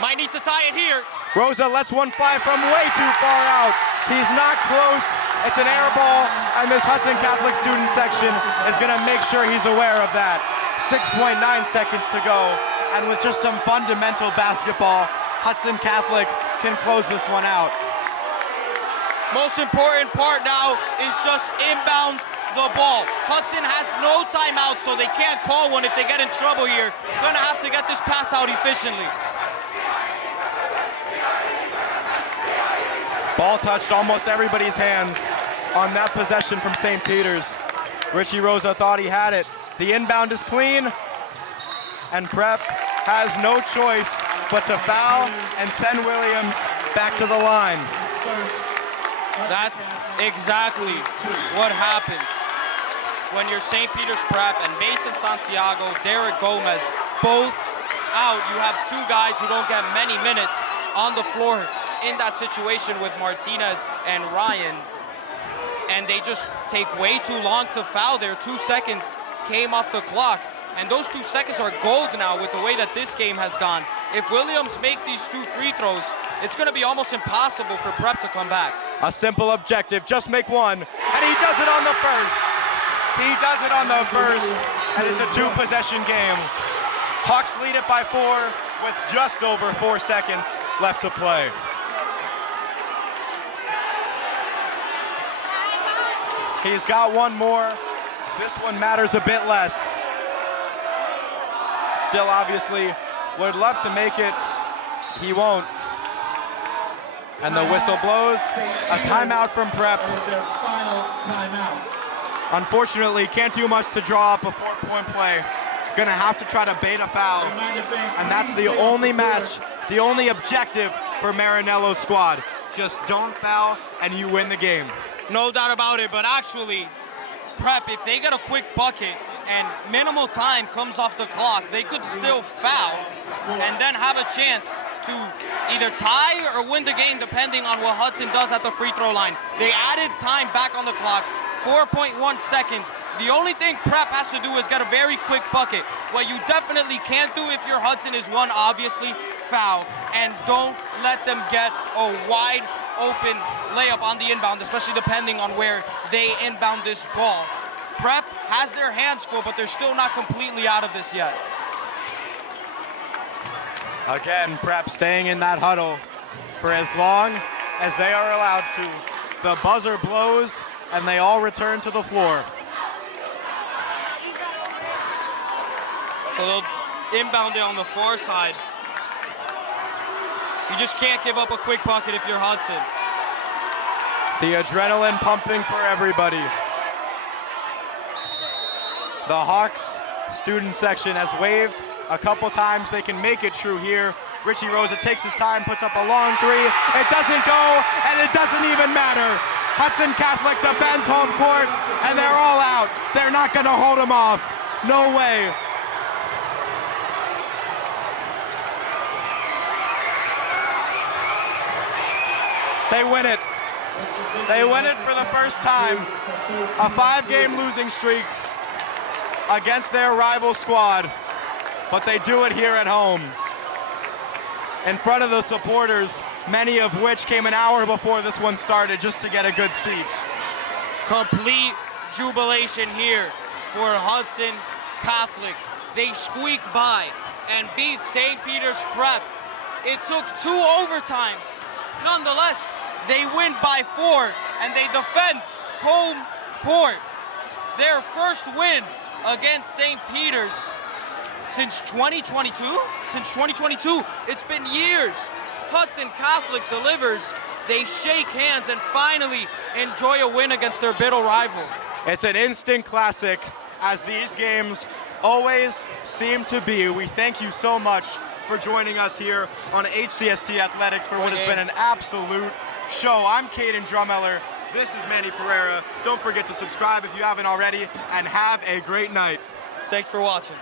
Might need to tie it here. Rosa lets one fly from way too far out. He's not close. It's an air ball, and this Hudson Catholic student section is gonna make sure he's aware of that. 6.9 seconds to go, and with just some fundamental basketball, Hudson Catholic can close this one out. Most important part now is just inbound the ball. Hudson has no timeout, so they can't call one if they get in trouble here. Gonna have to get this pass out efficiently. Ball touched almost everybody's hands on that possession from St. Peter's. Richie Rosa thought he had it. The inbound is clean, and Prep has no choice but to foul and send Williams back to the line. That's exactly what happens when you're St. Peter's Prep and Mason Santiago, Derek Gomez, both out. You have 2 guys who don't get many minutes on the floor in that situation with Martinez and Ryan, and they just take way too long to foul there. 2 seconds came off the clock, and those 2 seconds are gold now with the way that this game has gone. If Williams make these 2 free throws, it's going to be almost impossible for Prep to come back. A simple objective, just make one, and he does it on the first. He does it on the first, and it's a 2-possession game. Hawks lead it by 4 with just over 4 seconds left to play. He's got one more. This one matters a bit less. Still, obviously, would love to make it. He won't. And the whistle blows. A timeout from Prep. Their final timeout. Unfortunately, can't do much to draw up a 4-point play. Gonna have to try to bait a foul. And that's the only match, the only objective for Marinello's squad. Just don't foul and you win the game. No doubt about it, but actually, Prep, if they get a quick bucket, and minimal time comes off the clock, they could still foul and then have a chance to either tie or win the game depending on what Hudson does at the free throw line. They added time back on the clock, 4.1 seconds. The only thing Prep has to do is get a very quick bucket. What you definitely can't do if you're Hudson is one, obviously, foul. And don't let them get a wide open layup on the inbound, especially depending on where they inbound this ball. Prep has their hands full, but they're still not completely out of this yet. Again, Prep staying in that huddle for as long as they are allowed to. The buzzer blows, and they all return to the floor. So they'll inbound it on the far side. You just can't give up a quick bucket if you're Hudson. The adrenaline pumping for everybody. The Hawks student section has waved a couple times. They can make it true here. Richie Rosa takes his time, puts up a long three. It doesn't go, and it doesn't even matter. Hudson Catholic defends home court, and they're all out. They're not gonna hold him off. No way. They win it. They win it for the first time. A 5-game losing streak against their rival squad, but they do it here at home in front of the supporters, many of which came an hour before this one started just to get a good seat. Complete jubilation here for Hudson Catholic. They squeak by and beat St. Peter's Prep. It took 2 overtimes. Nonetheless, they win by 4 and they defend home court. Their first win against St. Peter's since 2022? Since 2022, it's been years. Hudson Catholic delivers. They shake hands and finally enjoy a win against their bitter rival. It's an instant classic, as these games always seem to be. We thank you so much for joining us here on HCST Athletics for what has been an absolute show. I'm Caden Drummeller. This is Manny Pereira. Don't forget to subscribe if you haven't already, and have a great night. Thanks for watching.